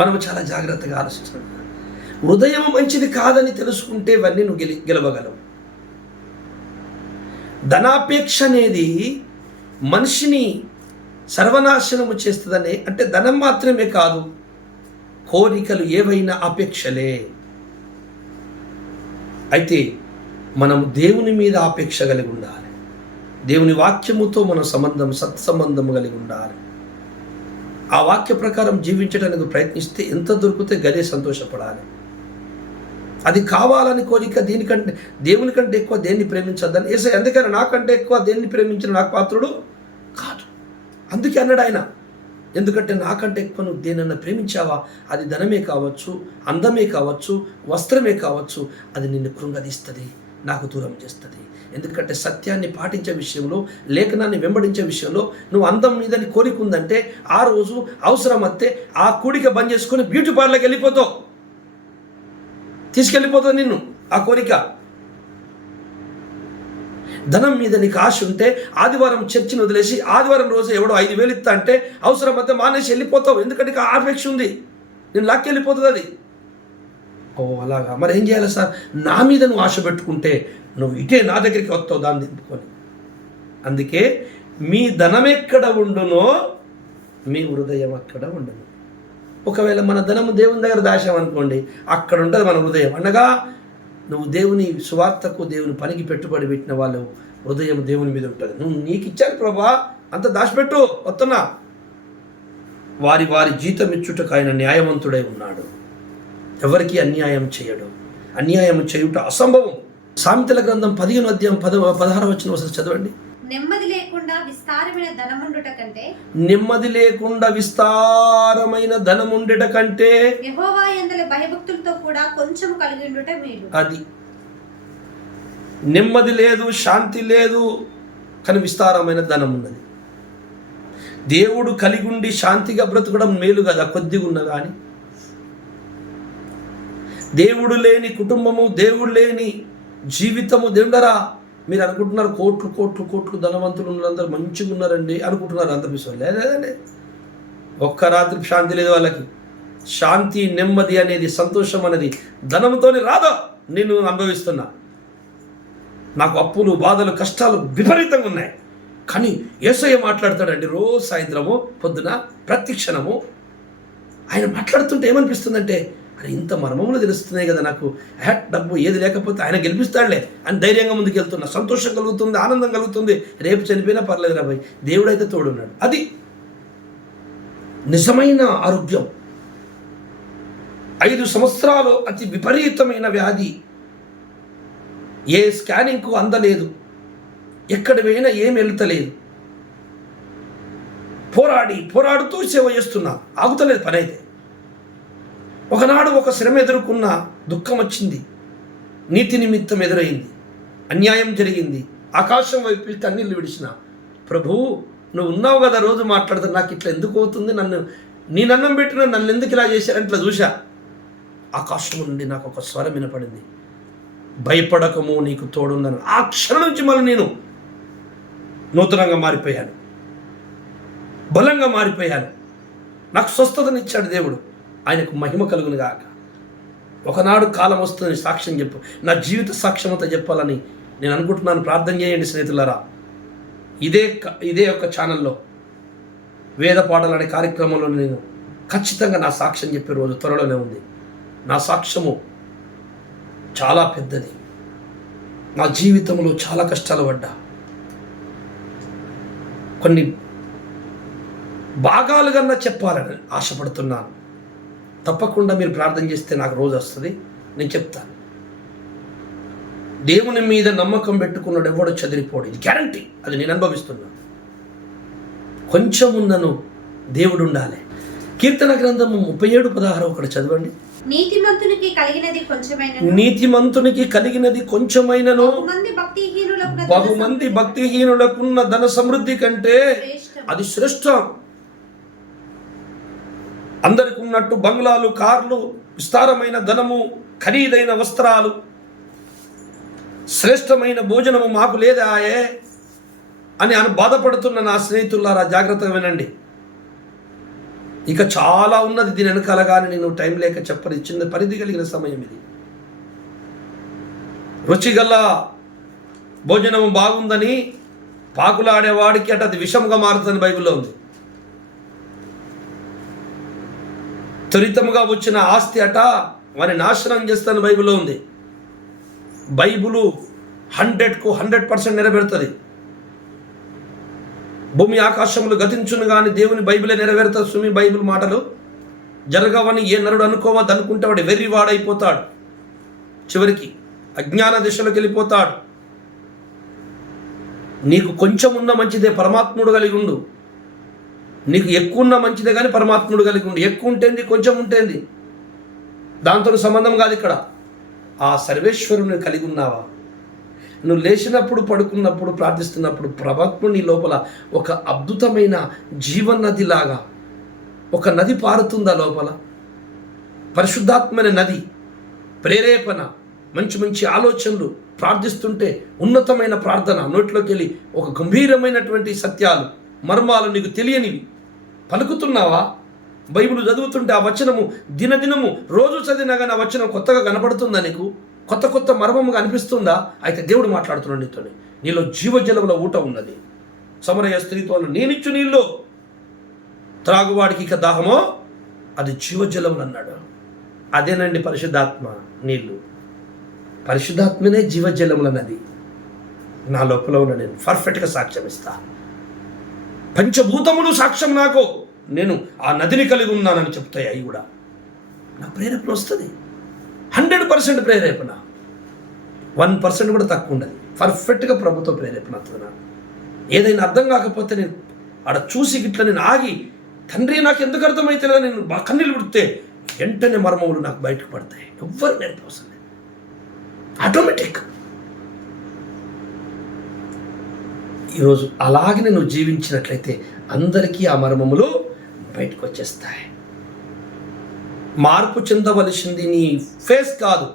మనము చాలా జాగ్రత్తగా ఆలోచించాలి. హృదయం మంచిది కాదని తెలుసుకుంటే ఇవన్నీ నువ్వు గెలవగలవు. ధనాపేక్ష అనేది మనిషిని సర్వనాశనము చేస్తుందని, అంటే ధనం మాత్రమే కాదు, కోరికలు ఏవైనా అపేక్షలే. అయితే మనము దేవుని మీద ఆపేక్ష కలిగి ఉండాలి. దేవుని వాక్యముతో మనం సత్సంబంధము కలిగి ఉండాలి. ఆ వాక్య ప్రకారం జీవించడానికి ప్రయత్నిస్తే ఎంత దొరికితే గదే సంతోషపడాలి. అది కావాలని కోరిక దీనికంటే దేవుని కంటే ఎక్కువ దేన్ని ప్రేమించద్దని యేసయ్య అందుకని నాకంటే ఎక్కువ దేన్ని ప్రేమించిన నాకు పాత్రుడు కాదు. అందుకే అన్నాడు ఆయన. ఎందుకంటే నాకంటే ఎక్కువ నువ్వు దేనన్నా ప్రేమించావా, అది ధనమే కావచ్చు, అందమే కావచ్చు, వస్త్రమే కావచ్చు, అది నిన్ను కృంగదీస్తుంది, నాకు దూరం చేస్తుంది. ఎందుకంటే సత్యాన్ని పాటించే విషయంలో, లేఖనాన్ని వెంబడించే విషయంలో నువ్వు అందం మీదని కోరిక ఉందంటే ఆ రోజు అవసరం వస్తే ఆ కూడిక బంద్ చేసుకొని బ్యూటీ పార్లర్కి వెళ్ళిపోతావు, తీసుకెళ్ళిపోతుంది నిన్ను ఆ కోరిక. ధనం మీద నీకు ఆశ ఉంటే ఆదివారం చర్చిని వదిలేసి ఆదివారం రోజు ఎవడో 5,000 ఇస్తా అంటే అవసరం అయితే మానేసి వెళ్ళిపోతావు. ఎందుకంటే నీకు ఆపేక్ష ఉంది, నేను లాక్కి వెళ్ళిపోతుంది అది. ఓ అలాగా, మరి ఏం చేయాలి సార్? నా మీద నువ్వు ఆశ పెట్టుకుంటే నువ్వు ఇటే నా దగ్గరికి వస్తావు దాన్ని దింపుకొని. అందుకే మీ ధనం ఎక్కడ ఉండునో మీ హృదయం అక్కడ ఉండును. ఒకవేళ మన ధనము దేవుని దగ్గర దాచామనుకోండి, అక్కడ ఉంటుంది మన హృదయం. అనగా నువ్వు దేవుని సువార్తకు, దేవుని పనికి పెట్టుబడి పెట్టిన వాళ్ళు హృదయం దేవుని మీద ఉంటుంది. నువ్వు నీకు ఇచ్చాను ప్రభా, అంత దాచిపెట్టు, వస్తున్నా. వారి వారి జీతం ఇచ్చుటకు ఆయన న్యాయవంతుడై ఉన్నాడు, ఎవరికి అన్యాయం చేయడు. అన్యాయం చేయుట అసంభవం. సామెతల గ్రంథం 15:16 ఒకసారి చదవండి. నెమ్మది లేకుండా విస్తారమైన ధనముండుట కంటే, నెమ్మది లేకుండా విస్తారమైన ధనముండుట కంటే యెహోవా యందలి భయభక్తులతో కూడా కొంచెం కలిగి ఉండుట మేలు. అది నెమ్మది లేదు, శాంతి లేదు, కానీ విస్తారమైన ధనం ఉన్నది. దేవుడు కలిగి ఉండి శాంతిగా బ్రతకడం మేలు కదా, కొద్దిగా ఉన్న కానీ. దేవుడు లేని కుటుంబము, దేవుడు లేని జీవితము. దేవుడరా, మీరు అనుకుంటున్నారు కోట్లు కోట్లు కోట్లు ధనవంతులు ఉన్నందరూ మంచిగా ఉన్నారండి అనుకుంటున్నారు, అంత విషయం లేదండి. ఒక్క రాత్రి శాంతి లేదు వాళ్ళకి. శాంతి, నెమ్మది అనేది, సంతోషం అనేది ధనంతోనే రాదో. నేను అనుభవిస్తున్నా, నాకు అప్పులు, బాధలు, కష్టాలు విపరీతంగా ఉన్నాయి. కానీ యేసయ్య మాట్లాడతాడండి రోజు సాయంత్రము, పొద్దున, ప్రతి క్షణము ఆయన మాట్లాడుతుంటే ఏమనిపిస్తుందంటే, అరే ఇంత మర్మములు తెలుస్తున్నాయి కదా నాకు, డబ్బు ఏది లేకపోతే ఆయన గెలిపిస్తాడులే అని ధైర్యంగా ముందుకు వెళ్తున్నా. సంతోషం కలుగుతుంది, ఆనందం కలుగుతుంది. రేపు చనిపోయినా పర్లేదు రాబాయ్, దేవుడైతే తోడున్నాడు. అది నిజమైన ఆరోగ్యం. 5 సంవత్సరాలు అతి విపరీతమైన వ్యాధి, ఏ స్కానింగ్కు అందలేదు, ఎక్కడ పోయినా ఏం వెళ్తలేదు. పోరాడుతూ సేవ చేస్తున్నా, ఆగుతలేదు పని. అయితే ఒకనాడు ఒక శ్రమ ఎదుర్కొన్న, దుఃఖం వచ్చింది, నీతి నిమిత్తం ఎదురైంది, అన్యాయం జరిగింది. ఆకాశం వైపు కన్నీళ్ళు విడిచిన, ప్రభు నువ్వు ఉన్నావు కదా, రోజు మాట్లాడుతా, నాకు ఇట్లా ఎందుకు అవుతుంది, నీ అన్నం పెట్టిన నన్ను ఎందుకు ఇలా చేశారని ఇట్లా చూశా. ఆకాశం నుండి నాకు ఒక స్వరం వినపడింది, భయపడకము, నీకు తోడుందని. ఆ క్షణం నుంచి మళ్ళీ నేను నూతనంగా మారిపోయాను, బలంగా మారిపోయాను. నాకు స్వస్థతనిచ్చాడు దేవుడు, ఆయనకు మహిమ కలుగును గాక. ఒకనాడు కాలం వస్తుంది, సాక్ష్యం చెప్పు, నా జీవిత సాక్ష్యం అంతా చెప్పాలని నేను అనుకుంటున్నాను. ప్రార్థన చేయండి స్నేహితులారా. ఇదే ఒక ఛానల్లో వేద పాటలు అనే కార్యక్రమంలో నేను ఖచ్చితంగా నా సాక్ష్యం చెప్పే రోజు త్వరలోనే ఉంది. నా సాక్ష్యము చాలా పెద్దది. నా జీవితంలో చాలా కష్టాలు పడ్డా, కొన్ని భాగాలుగా చెప్పాలని ఆశపడుతున్నాను. తప్పకుండా మీరు ప్రార్థన చేస్తే నాకు రోజు వస్తుంది, నేను చెప్తాను. దేవుని మీద నమ్మకం పెట్టుకున్నాడు ఎవడో చెదిరిపోడు, ఇది గ్యారంటీ. అది నేను అనుభవిస్తున్నాను. కొంచెం ఉన్నను దేవుడు ఉండాలి. కీర్తన గ్రంథము 37:16 ఒకటి చదవండి. నీతిమంతునికి కలిగినది కొంచెమైనను బహుమంది భక్తిహీనులకున్న ధన సమృద్ధి కంటే అది శ్రేష్టం. అందరికి ఉన్నట్టు బంగ్లాలు, కార్లు, విస్తారమైన ధనము, ఖరీదైన వస్త్రాలు, శ్రేష్టమైన భోజనము మాకు లేదాయే అని బాధపడుతున్న నా స్నేహితులారా, జాగ్రత్తగా వినండి. ఇక చాలా ఉన్నది దీని వెనకాల, కానీ నేను టైం లేక చెప్పని చిన్న పరిధి కలిగిన సమయం ఇది. రుచిగల భోజనం బాగుందని పాకులాడేవాడికి అట అది విషముగా మారుతుందని బైబిల్లో ఉంది. త్వరితముగా వచ్చిన ఆస్తి అట వారిని నాశనం చేస్తానని బైబిల్లో ఉంది. బైబిలు 100కు 100% నెరవేరుతుంది. భూమి ఆకాశములు గతించును కానీ దేవుని బైబిలే నెరవేరుతుంది. సుమి బైబిల్ మాటలు జరగవని ఏ నరుడు అనుకోవద్దు. అనుకుంటే వాడు వెర్రివాడైపోతాడు, చివరికి అజ్ఞాన దిశలోకి వెళ్ళిపోతాడు. నీకు కొంచెం ఉన్న మంచిదే, పరమాత్ముడు కలిగి ఉండు. నీకు ఎక్కువ ఉన్న మంచిదే కానీ పరమాత్ముడు కలిగి ఉండు. ఎక్కువ ఉంటేంది, కొంచెం ఉంటేంది, దాంతో సంబంధం కాదు. ఇక్కడ ఆ సర్వేశ్వరుని కలిగి ఉన్నావా? నువ్వు లేచినప్పుడు, పడుకున్నప్పుడు, ప్రార్థిస్తున్నప్పుడు పరమాత్ముడు నీ లోపల ఒక అద్భుతమైన జీవనదిలాగా ఒక నది పారుతుందా లోపల? పరిశుద్ధాత్మైన నది, ప్రేరేపణ, మంచి మంచి ఆలోచనలు, ప్రార్థిస్తుంటే ఉన్నతమైన ప్రార్థన, నోట్లోకి వెళ్ళి ఒక గంభీరమైనటువంటి సత్యాలు, మర్మాలు నీకు తెలియనివి పలుకుతున్నావా? బైబిల్ చదువుతుంటే ఆ వచనము దినదినము రోజు చదివినా కానీ ఆ వచనం కొత్తగా కనపడుతుందా? నీకు కొత్త కొత్త మర్మముగా అనిపిస్తుందా? అయితే దేవుడు మాట్లాడుతున్నాడు నీతో. నీలో జీవజలముల ఊట ఉన్నది. సమరయ స్త్రీతో నేనిచ్చు నీళ్ళు త్రాగువాడికి ఇక దాహమో అది జీవజలములు అన్నాడు. అదేనండి పరిశుద్ధాత్మ నీళ్ళు. పరిశుద్ధాత్మనే జీవజలముల నది. నా లోపల ఉన్న నేను పర్ఫెక్ట్గా సాక్ష్యం ఇస్తా. పంచభూతములు సాక్ష్యం నాకు, నేను ఆ నదిని కలిగి ఉన్నానని చెప్తాయి. అవి కూడా నా ప్రేరేపణ వస్తుంది. 100% ప్రేరేపణ, 1% కూడా తక్కువ ఉండదు. పర్ఫెక్ట్గా ప్రభుత్వ ప్రేరేపణ అవుతుంది. నాకు ఏదైనా అర్థం కాకపోతే నేను ఆడ చూసి గిట్ల నేను ఆగి, తండ్రి నాకు ఎందుకు అర్థమైతే లేదా నేను బాగా కన్నీళ్ళు పుడితే వెంటనే మర్మములు నాకు బయటకు పడతాయి. ఎవ్వరు నేర్పవసరం లేదు, ఆటోమేటిక్. ఈరోజు అలాగే నేను జీవించినట్లయితే అందరికీ ఆ మర్మములు బయటకు వచ్చేస్తాయి. మార్పు చెందవలసింది నీ ఫేస్ కాదు,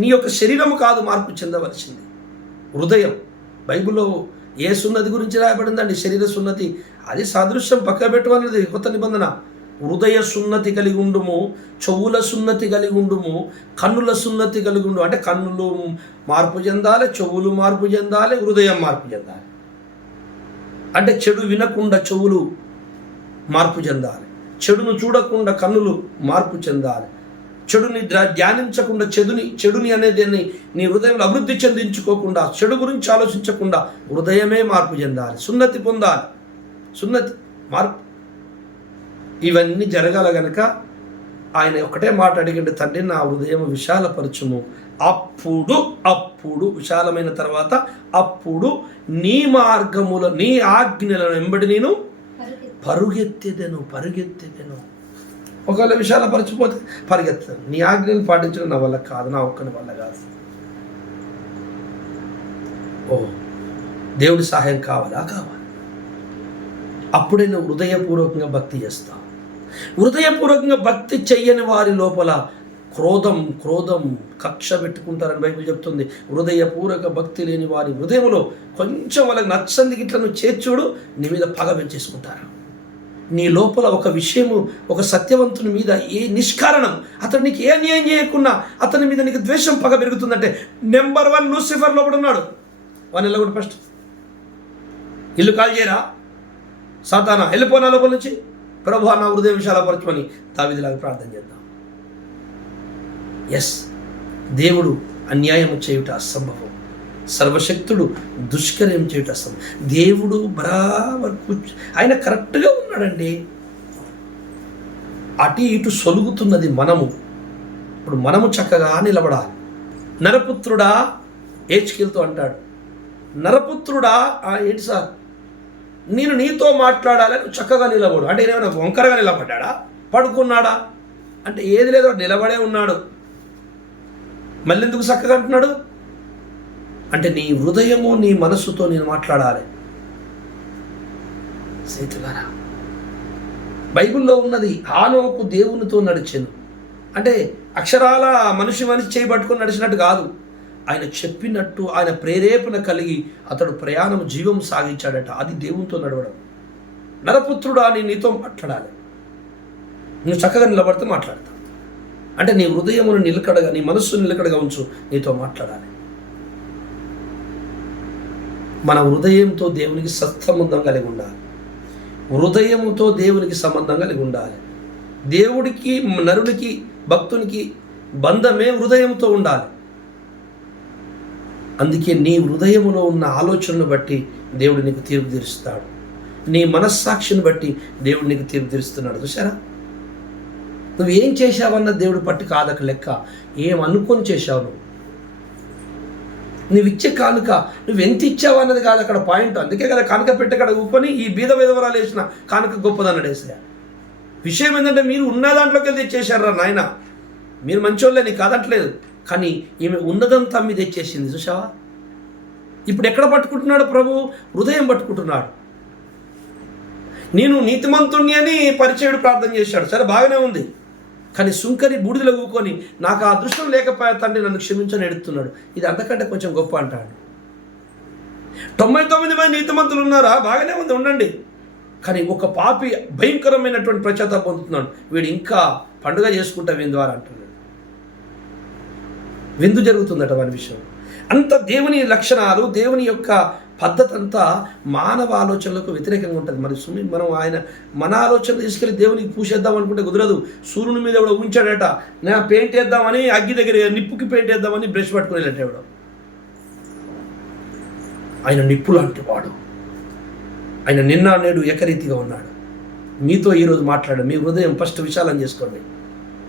నీ యొక్క శరీరము కాదు మార్పు చెందవలసింది, హృదయం. బైబిల్లో ఏ సున్నతి గురించి రాయబడిందండి? శరీర సున్నతి. అది సాదృశ్యం పక్క పెట్టమన్నది కొత్త నిబంధన. హృదయ సున్నతి కలిగి ఉండుము, చెవుల సున్నతి కలిగి ఉండుము, కన్నుల సున్నతి కలిగి ఉండు. అంటే కన్నులు మార్పు చెందాలి, చెవులు మార్పు చెందాలి, హృదయం మార్పు చెందాలి. అంటే చెడు వినకుండా చెవులు మార్పు చెందాలి, చెడును చూడకుండా కన్నులు మార్పు చెందాలి, చెడుని ధ్యానించకుండా చెడుని అనేది నీ హృదయంలో అభివృద్ధి చెందించుకోకుండా, చెడు గురించి ఆలోచించకుండా హృదయమే మార్పు చెందాలి, సున్నతి పొందాలి. సున్నతి మార్పు ఇవన్నీ జరగాల గనక ఆయన ఒకటే మాట అడిగిండు, తండ్రి నా హృదయం విశాలపరచుము. అప్పుడు విశాలమైన తర్వాత అప్పుడు నీ మార్గముల నీ ఆజ్ఞలను వెంబడి నేను పరుగెత్తెదను. ఒకవేళ విశాలపరచిపోతే పరిగెత్తాను. నీ ఆజ్ఞలను పాటించడం నా వల్ల కాదు, నా ఒక్కని వల్ల కాదు. దేవుడి సహాయం కావాలా? కావాలి. అప్పుడే నువ్వు హృదయపూర్వకంగా భక్తి చేస్తావు. హృదయపూర్వకంగా భక్తి చెయ్యని వారి లోపల క్రోధం కక్ష పెట్టుకుంటారని బైబిల్ చెప్తుంది. హృదయపూర్వక భక్తి లేని వారి హృదయంలో కొంచెం వాళ్ళకి నచ్చంది గిట్ల నువ్వు చేర్చుడు, నీ మీద పగ పెంచేసుకుంటారు. నీ లోపల ఒక విషయము, ఒక సత్యవంతుని మీద ఏ నిష్కారణం, అతను నీకు ఏ అన్యాయం చేయకున్నా అతని మీద నీకు ద్వేషం, పగ పెరుగుతుందంటే నెంబర్ 1 లూసిఫర్ లోపల ఉన్నాడు. వాని కూడా ఫస్ట్ ఇల్లు కాల్ చేయరా సాతానా, వెళ్ళిపోనా లోపల నుంచి. ప్రభువా నా హృదయం విశాలపరచమని దావీదులాగా ప్రార్థన చేద్దాం. ఎస్, దేవుడు అన్యాయం చేయుట అసంభవం, సర్వశక్తుడు దుష్కర్యం చేయుట అసంభవం. దేవుడు బరాబర్ ఆయన కరెక్ట్గా ఉన్నాడండి. అటు ఇటు సొలుగుతున్నది మనము. ఇప్పుడు మనము చక్కగా నిలబడాలి. నరపుత్రుడా ఏచ్కేల్తో అంటాడు, నరపుత్రుడా ఏంటి సార్ నేను నీతో మాట్లాడాలని చక్కగా నిలబడు అంటే ఏమైనా వంకరగా నిలబడ్డా, పడుకున్నాడా అంటే ఏది లేదో నిలబడే ఉన్నాడు. మళ్ళీ ఎందుకు చక్కగా అంటున్నాడు అంటే నీ హృదయము నీ మనస్సుతో నేను మాట్లాడాలి. స్నేహితులారా, బైబిల్లో ఉన్నది హానోకు దేవునితో నడిచాను అంటే అక్షరాల మనిషి చేయబట్టుకొని నడిచినట్టు కాదు. ఆయన చెప్పినట్టు ఆయన ప్రేరేపణ కలిగి అతడు ప్రయాణం జీవం సాగించాడట. అది దేవునితో నడవడం. నరపుత్రుడా నేను నీతో మాట్లాడాలి. నువ్వు చక్కగా నిలబడితే మాట్లాడతావు. అంటే నీ హృదయమును నిలకడగా, నీ మనస్సును నిలకడగా ఉంచు, నీతో మాట్లాడాలి. మన హృదయంతో దేవునికి సత్సంబంధం కలిగి ఉండాలి. హృదయముతో దేవునికి సంబంధం కలిగి ఉండాలి. దేవుడికి, నరుడికి, భక్తునికి బంధమే హృదయంతో ఉండాలి. అందుకే నీ హృదయములో ఉన్న ఆలోచనను బట్టి దేవుడు నీకు తీర్పు తీరుస్తాడు. నీ మనస్సాక్షిని బట్టి దేవుడు నీకు తీర్పు తీరుస్తున్నాడు. చూసారా, నువ్వేం చేశావన్న దేవుడు పట్టి కాదక లెక్క, ఏమనుకొని చేశావు. నువ్వు ఇచ్చే కానుక నువ్వు ఎంత ఇచ్చావు అన్నది కాదు అక్కడ పాయింట్. అందుకే కదా కానుక పెట్టి అక్కడ ఊపని ఈ బీద విధవరాలు వేసిన కానుక గొప్పదన్నాడు యేసయ్య. విషయం ఏంటంటే మీరు ఉన్న దాంట్లోకి వెళ్ళి తెచ్చేశారా నాయన, మీరు మంచోళ్ళే, నీకు కాదట్లేదు. కానీ ఈమె ఉన్నదంతా మీద తెచ్చేసింది. చూసావా, ఇప్పుడు ఎక్కడ పట్టుకుంటున్నాడు ప్రభు? హృదయం పట్టుకుంటున్నాడు. నేను నీతిమంతుణ్ణి అని పరిచయుడు ప్రార్థన చేశాడు, సరే బాగానే ఉంది. కానీ సుంకరి బూడిదలో ఊకొని నాకు ఆ అదృష్టం లేకపోయా తండ్రి నన్ను క్షమించని ఎడుతున్నాడు. ఇది అంతకంటే కొంచెం గొప్ప అంటాడు. 99 మంది నీతిమంతులు ఉన్నారా? బాగానే ఉంది, ఉండండి. కానీ ఒక పాపి భయంకరమైనటువంటి ప్రచారం పొందుతున్నాడు. వీడు ఇంకా పండుగ చేసుకుంటా వీని ద్వారా అంటున్నాడు. విందు జరుగుతుందట వాని విషయం. అంత దేవుని లక్షణాలు, దేవుని యొక్క పద్ధతి అంతా మానవ ఆలోచనలకు వ్యతిరేకంగా ఉంటుంది. మరి మనం మన ఆలోచనలు తీసుకెళ్ళి దేవునికి పూసేద్దాం అనుకుంటే కుదరదు. సూర్యుని మీద ఎవడో ఉంచాడట, నేను పెయింట్ వేద్దామని, అగ్గి దగ్గర నిప్పుకి పెయింట్ వేద్దామని బ్రష్ పట్టుకుని వెళ్ళట ఎవడో. ఆయన నిప్పు లాంటి వాడు. ఆయన నిన్న నేడు ఏకరీతిగా ఉన్నాడు. మీతో ఈరోజు మాట్లాడు. మీ హృదయం ఫస్ట్ విశాలం చేసుకోండి.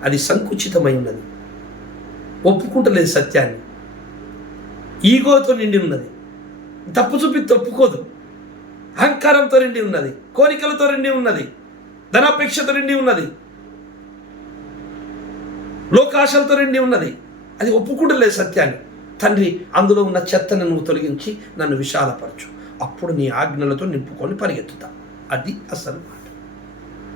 అది సంకుచితమై ఉన్నది, ఒప్పుకుంటలేదు సత్యాన్ని, ఈగోతో నిండి ఉన్నది, తప్పు చూపితే ఒప్పుకోదు, అహంకారంతో నిండి ఉన్నది, కోరికలతో నిండి ఉన్నది, ధనాపేక్షతో నిండి ఉన్నది, లోకాశలతో నిండి ఉన్నది. అది ఒప్పుకుంటలేదు సత్యాన్ని. తండ్రి, అందులో ఉన్న చెత్తను నువ్వు తొలగించి నన్ను విశాలపరచు, అప్పుడు నీ ఆజ్ఞలతో నింపుకొని పరిగెత్తుతా. అది అసలు మాట.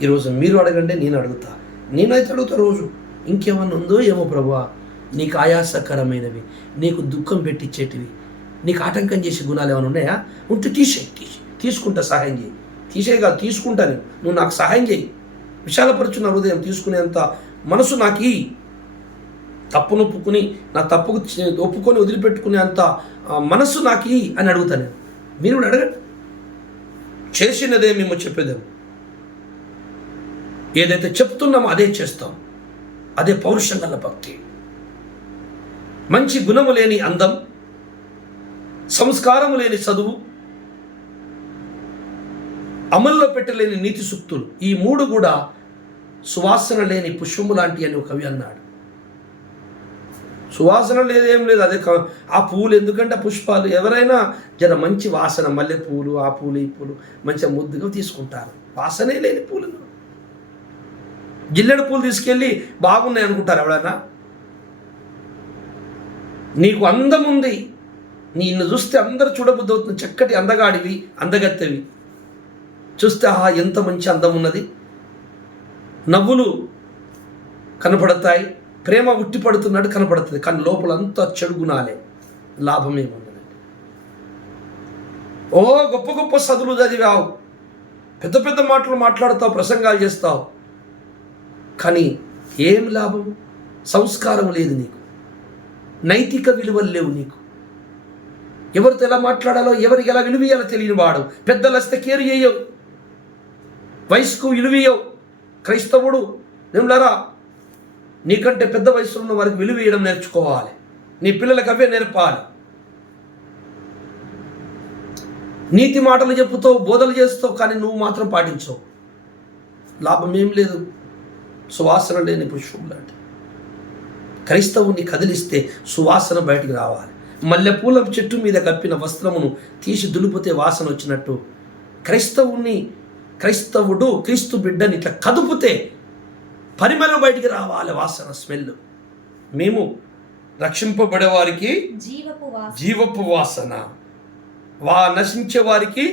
ఈరోజు మీరు అడగండి, నేను అడుగుతా. నేనైతే అడుగుతా రోజు, ఇంకేమన్నా ఉందో ఏమో ప్రభువా, నీకు ఆయాసకరమైనవి, నీకు దుఃఖం పెట్టించేటివి, నీకు ఆటంకం చేసే గుణాలు ఏమైనా ఉన్నాయా? ఉంటే తీసుకుంటా, సహాయం చేయి. తీసేయగా తీసుకుంటాను, నువ్వు నాకు సహాయం చేయి. విశాలపరుచున్న హృదయం తీసుకునేంత మనసు నాకు ఈ తప్పును ఒప్పుకుని, నా తప్పుకు ఒప్పుకొని వదిలిపెట్టుకునే అంత మనసు నాకు ఈ అని అడుగుతాను. మీరు కూడా అడగండి. చేసినదే మేము చెప్పేదేమో, ఏదైతే చెప్తున్నామో అదే చేస్తాం. అదే పౌరుషం గల భక్తి. మంచి గుణము లేని అందం, సంస్కారము లేని చదువు, అమల్లో పెట్టలేని నీతి సూక్తులు, ఈ మూడు కూడా సువాసన లేని పుష్పము లాంటి అని ఒక కవి అన్నాడు. సువాసన లేదేం లేదు, అదే ఆ పువ్వులు. ఎందుకంటే పుష్పాలు ఎవరైనా జర మంచి వాసన, మల్లె పూలు, ఆ పూలు, ఈ పూలు మంచిగా ముద్దుగా తీసుకుంటారు. వాసనే లేని పూలు, జిల్లెడు పూలు తీసుకెళ్ళి బాగున్నాయి అనుకుంటారు ఎవడన్నా? నీకు అందం ఉంది, నిన్ను చూస్తే అందరూ చూడబుద్ధి అవుతుంది. చక్కటి అందగాడివి, అందగత్తెవి, చూస్తే ఆహా ఎంత మంచి అందం ఉన్నది, నవ్వులు కనపడతాయి, ప్రేమ ఉట్టిపడుతున్నట్టు కనపడుతుంది. కానీ లోపలంతా చెడు గుణాలే, లాభమేముండదండి. ఓ గొప్ప గొప్ప చదువులు చదివావు, పెద్ద పెద్ద మాటలు మాట్లాడుతావు, ప్రసంగాలు చేస్తావు, కానీ ఏం లాభం? సంస్కారం లేదు నీకు, నైతిక విలువలు లేవు నీకు. ఎవరితో ఎలా మాట్లాడాలో, ఎవరికి ఎలా విలువీయాలో తెలియని వాడు. పెద్దలు వస్తే కేర్ చేయవు, వయసుకు విలువీయవు. క్రైస్తవుడు నిమ్లరా, నీకంటే పెద్ద వయసులో ఉన్న వారికి విలువ ఇవ్వడం నేర్చుకోవాలి. నీ పిల్లలకు అవే నేర్పాలి. నీతి మాటలు చెప్పుతావు, బోధలు చేస్తావు, కానీ నువ్వు మాత్రం పాటించవు. లాభం ఏం లేదు. సువాసన లేని పుష్పం లాంటి క్రైస్తవుని కదిలిస్తే సువాసన బయటికి రావాలి. మల్లెపూల చెట్టు మీద కప్పిన వస్త్రమును తీసి దులిపితే వాసన వచ్చినట్టు క్రైస్తవుడు క్రీస్తు బిడ్డని ఇట్లా కదుపుతే పరిమళం బయటికి రావాలి, వాసన, స్మెల్. మేము రక్షింపబడే వారికి జీవపు వాసన, నశించే వారికి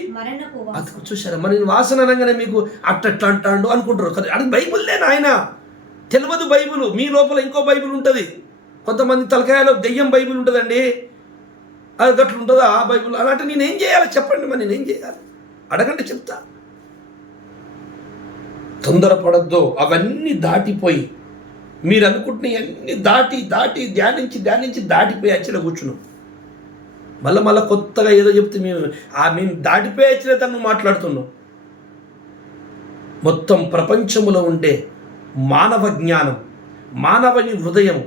అతుకు. చూసారా, మరి వాసన అనగానే మీకు అట్లా అంటాడు అనుకుంటారు కదా. అది బైబుల్లేనా? ఆయన తెలియదు బైబుల్. మీ లోపల ఇంకో బైబుల్ ఉంటుంది. కొంతమంది తలకాయలో దెయ్యం బైబుల్ ఉంటుందండి, అది గట్లు ఉంటుందా ఆ బైబుల్? అలాంటి నేనేం చేయాలి చెప్పండి, మరి నేనేం చేయాలి? అడగండి, చెప్తా. తొందరపడద్దు. అవన్నీ దాటిపోయి మీరు అనుకుంటున్న అన్ని దాటి ధ్యానించి దాటిపోయి అచ్చిలో కూర్చున్నాం. మళ్ళీ కొత్తగా ఏదో చెప్తే మేము దాటిపోయి అచ్చిలో తను మాట్లాడుతున్నాం. మొత్తం ప్రపంచంలో ఉండే మానవ జ్ఞానం, మానవుని హృదయం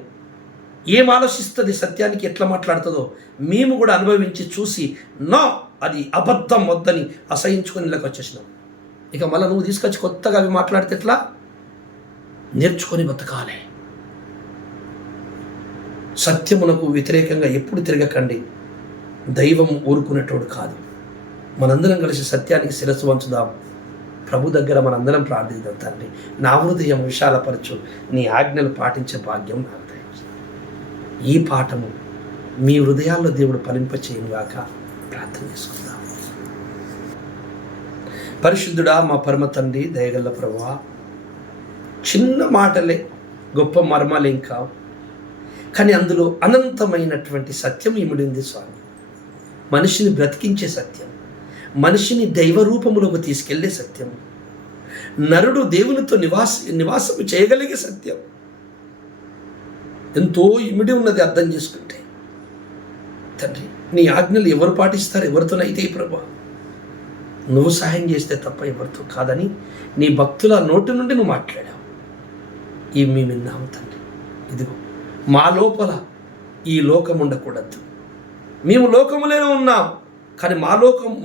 ఏం ఆలోచిస్తుంది, సత్యానికి ఎట్లా మాట్లాడుతుందో మేము కూడా అనుభవించి చూసి అది అబద్ధం వద్దని అసహించుకొని ఇళ్ళకి వచ్చేసినాం. ఇక మళ్ళీ నువ్వు తీసుకొచ్చి కొత్తగా అవి మాట్లాడితే ఎట్లా? నేర్చుకొని బతకాలి. సత్యమునకు వ్యతిరేకంగా ఎప్పుడు తిరగకండి. దైవం ఊరుకునేటోడు కాదు. మనందరం కలిసి సత్యానికి శిరస్సు వంచుదాం. ప్రభు దగ్గర మనందరం ప్రార్థిద్దాం. తండ్రి, నా హృదయం విశాలపరచు, నీ ఆజ్ఞలు పాటించే భాగ్యం నాకు దయచేయి. ఈ పాఠము మీ హృదయాల్లో దేవుడు ఫలింపచేయుగాక ప్రార్థన చేసుకుందాం. పరిశుద్ధుడా, మా పరమ తండ్రి, దయగల్ల ప్రభువా, చిన్న మాటలే గొప్ప మర్మాలేం కావు, కానీ అందులో అనంతమైనటువంటి సత్యం ఇమిడింది స్వామి. మనిషిని బ్రతికించే సత్యం, మనిషిని దైవరూపములోకి తీసుకెళ్లే సత్యం, నరుడు దేవునితో నివాసం చేయగలిగే సత్యం ఎంతో ఇమిడి ఉన్నది అర్థం చేసుకుంటే. తండ్రి, నీ ఆజ్ఞలు ఎవరు పాటిస్తారు? ఎవరితోనైతే ప్రభా నువ్వు సహాయం చేస్తే తప్ప ఎవరితో కాదని నీ భక్తుల నోటి నుండి నువ్వు మాట్లాడావు. ఇవి మేము విన్నాము తండ్రి. ఇదిగో మా లోపల ఈ లోకం ఉండకూడదు. మేము లోకములోనే ఉన్నాం, కానీ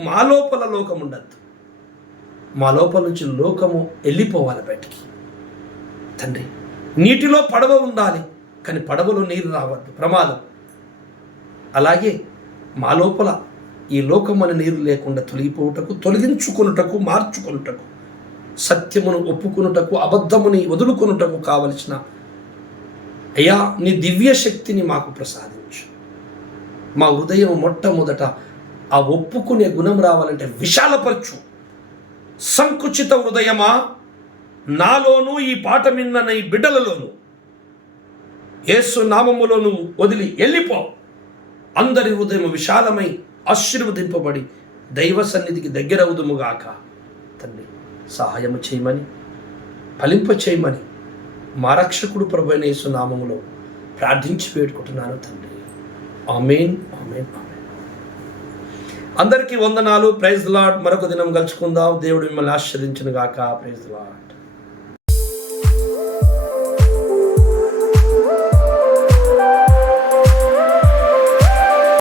మా లోపల లోకం ఉండద్దు. మా లోపల నుంచి లోకము వెళ్ళిపోవాలి బయటికి. తండ్రి, నీటిలో పడవ ఉండాలి, కానీ పడవలో నీరు రావద్దు, ప్రమాదం. అలాగే మా లోపల ఈ లోకం అనే నీరు లేకుండా తొలగించుకొనుటకు, మార్చుకొనుటకు, సత్యమును ఒప్పుకొనుటకు, అబద్ధముని వదులుకొనుటకు కావలసిన అయ్యా నీ దివ్య శక్తిని మాకు ప్రసాదించు. మా హృదయం మొట్టమొదట ఆ ఒప్పుకునే గుణం రావాలంటే విశాలపరచు. సంకుచిత హృదయమా, నాలోను ఈ పాట విన్న ఈ బిడ్డలలోను యేసు నామములోను వదిలి వెళ్ళిపో. అందరి హృదయం విశాలమై ఆశీర్వదింపబడి దైవ సన్నిధికి దగ్గరవుదుముగాక. తండ్రి, సహాయము చేయమని, ఫలింప చేయమని మా రక్షకుడు ప్రభువైన యేసు నామములో ప్రార్థించి వేడుకుంటున్నాను తండ్రి. ఆమేన్, ఆమేన్, ఆమేన్. అందరికీ వందనాలు. Praise the Lord. మరొక దినం కలుసుకుందాం. దేవుడు మిమ్మల్ని ఆశీర్వదించును గాక. Praise the lord.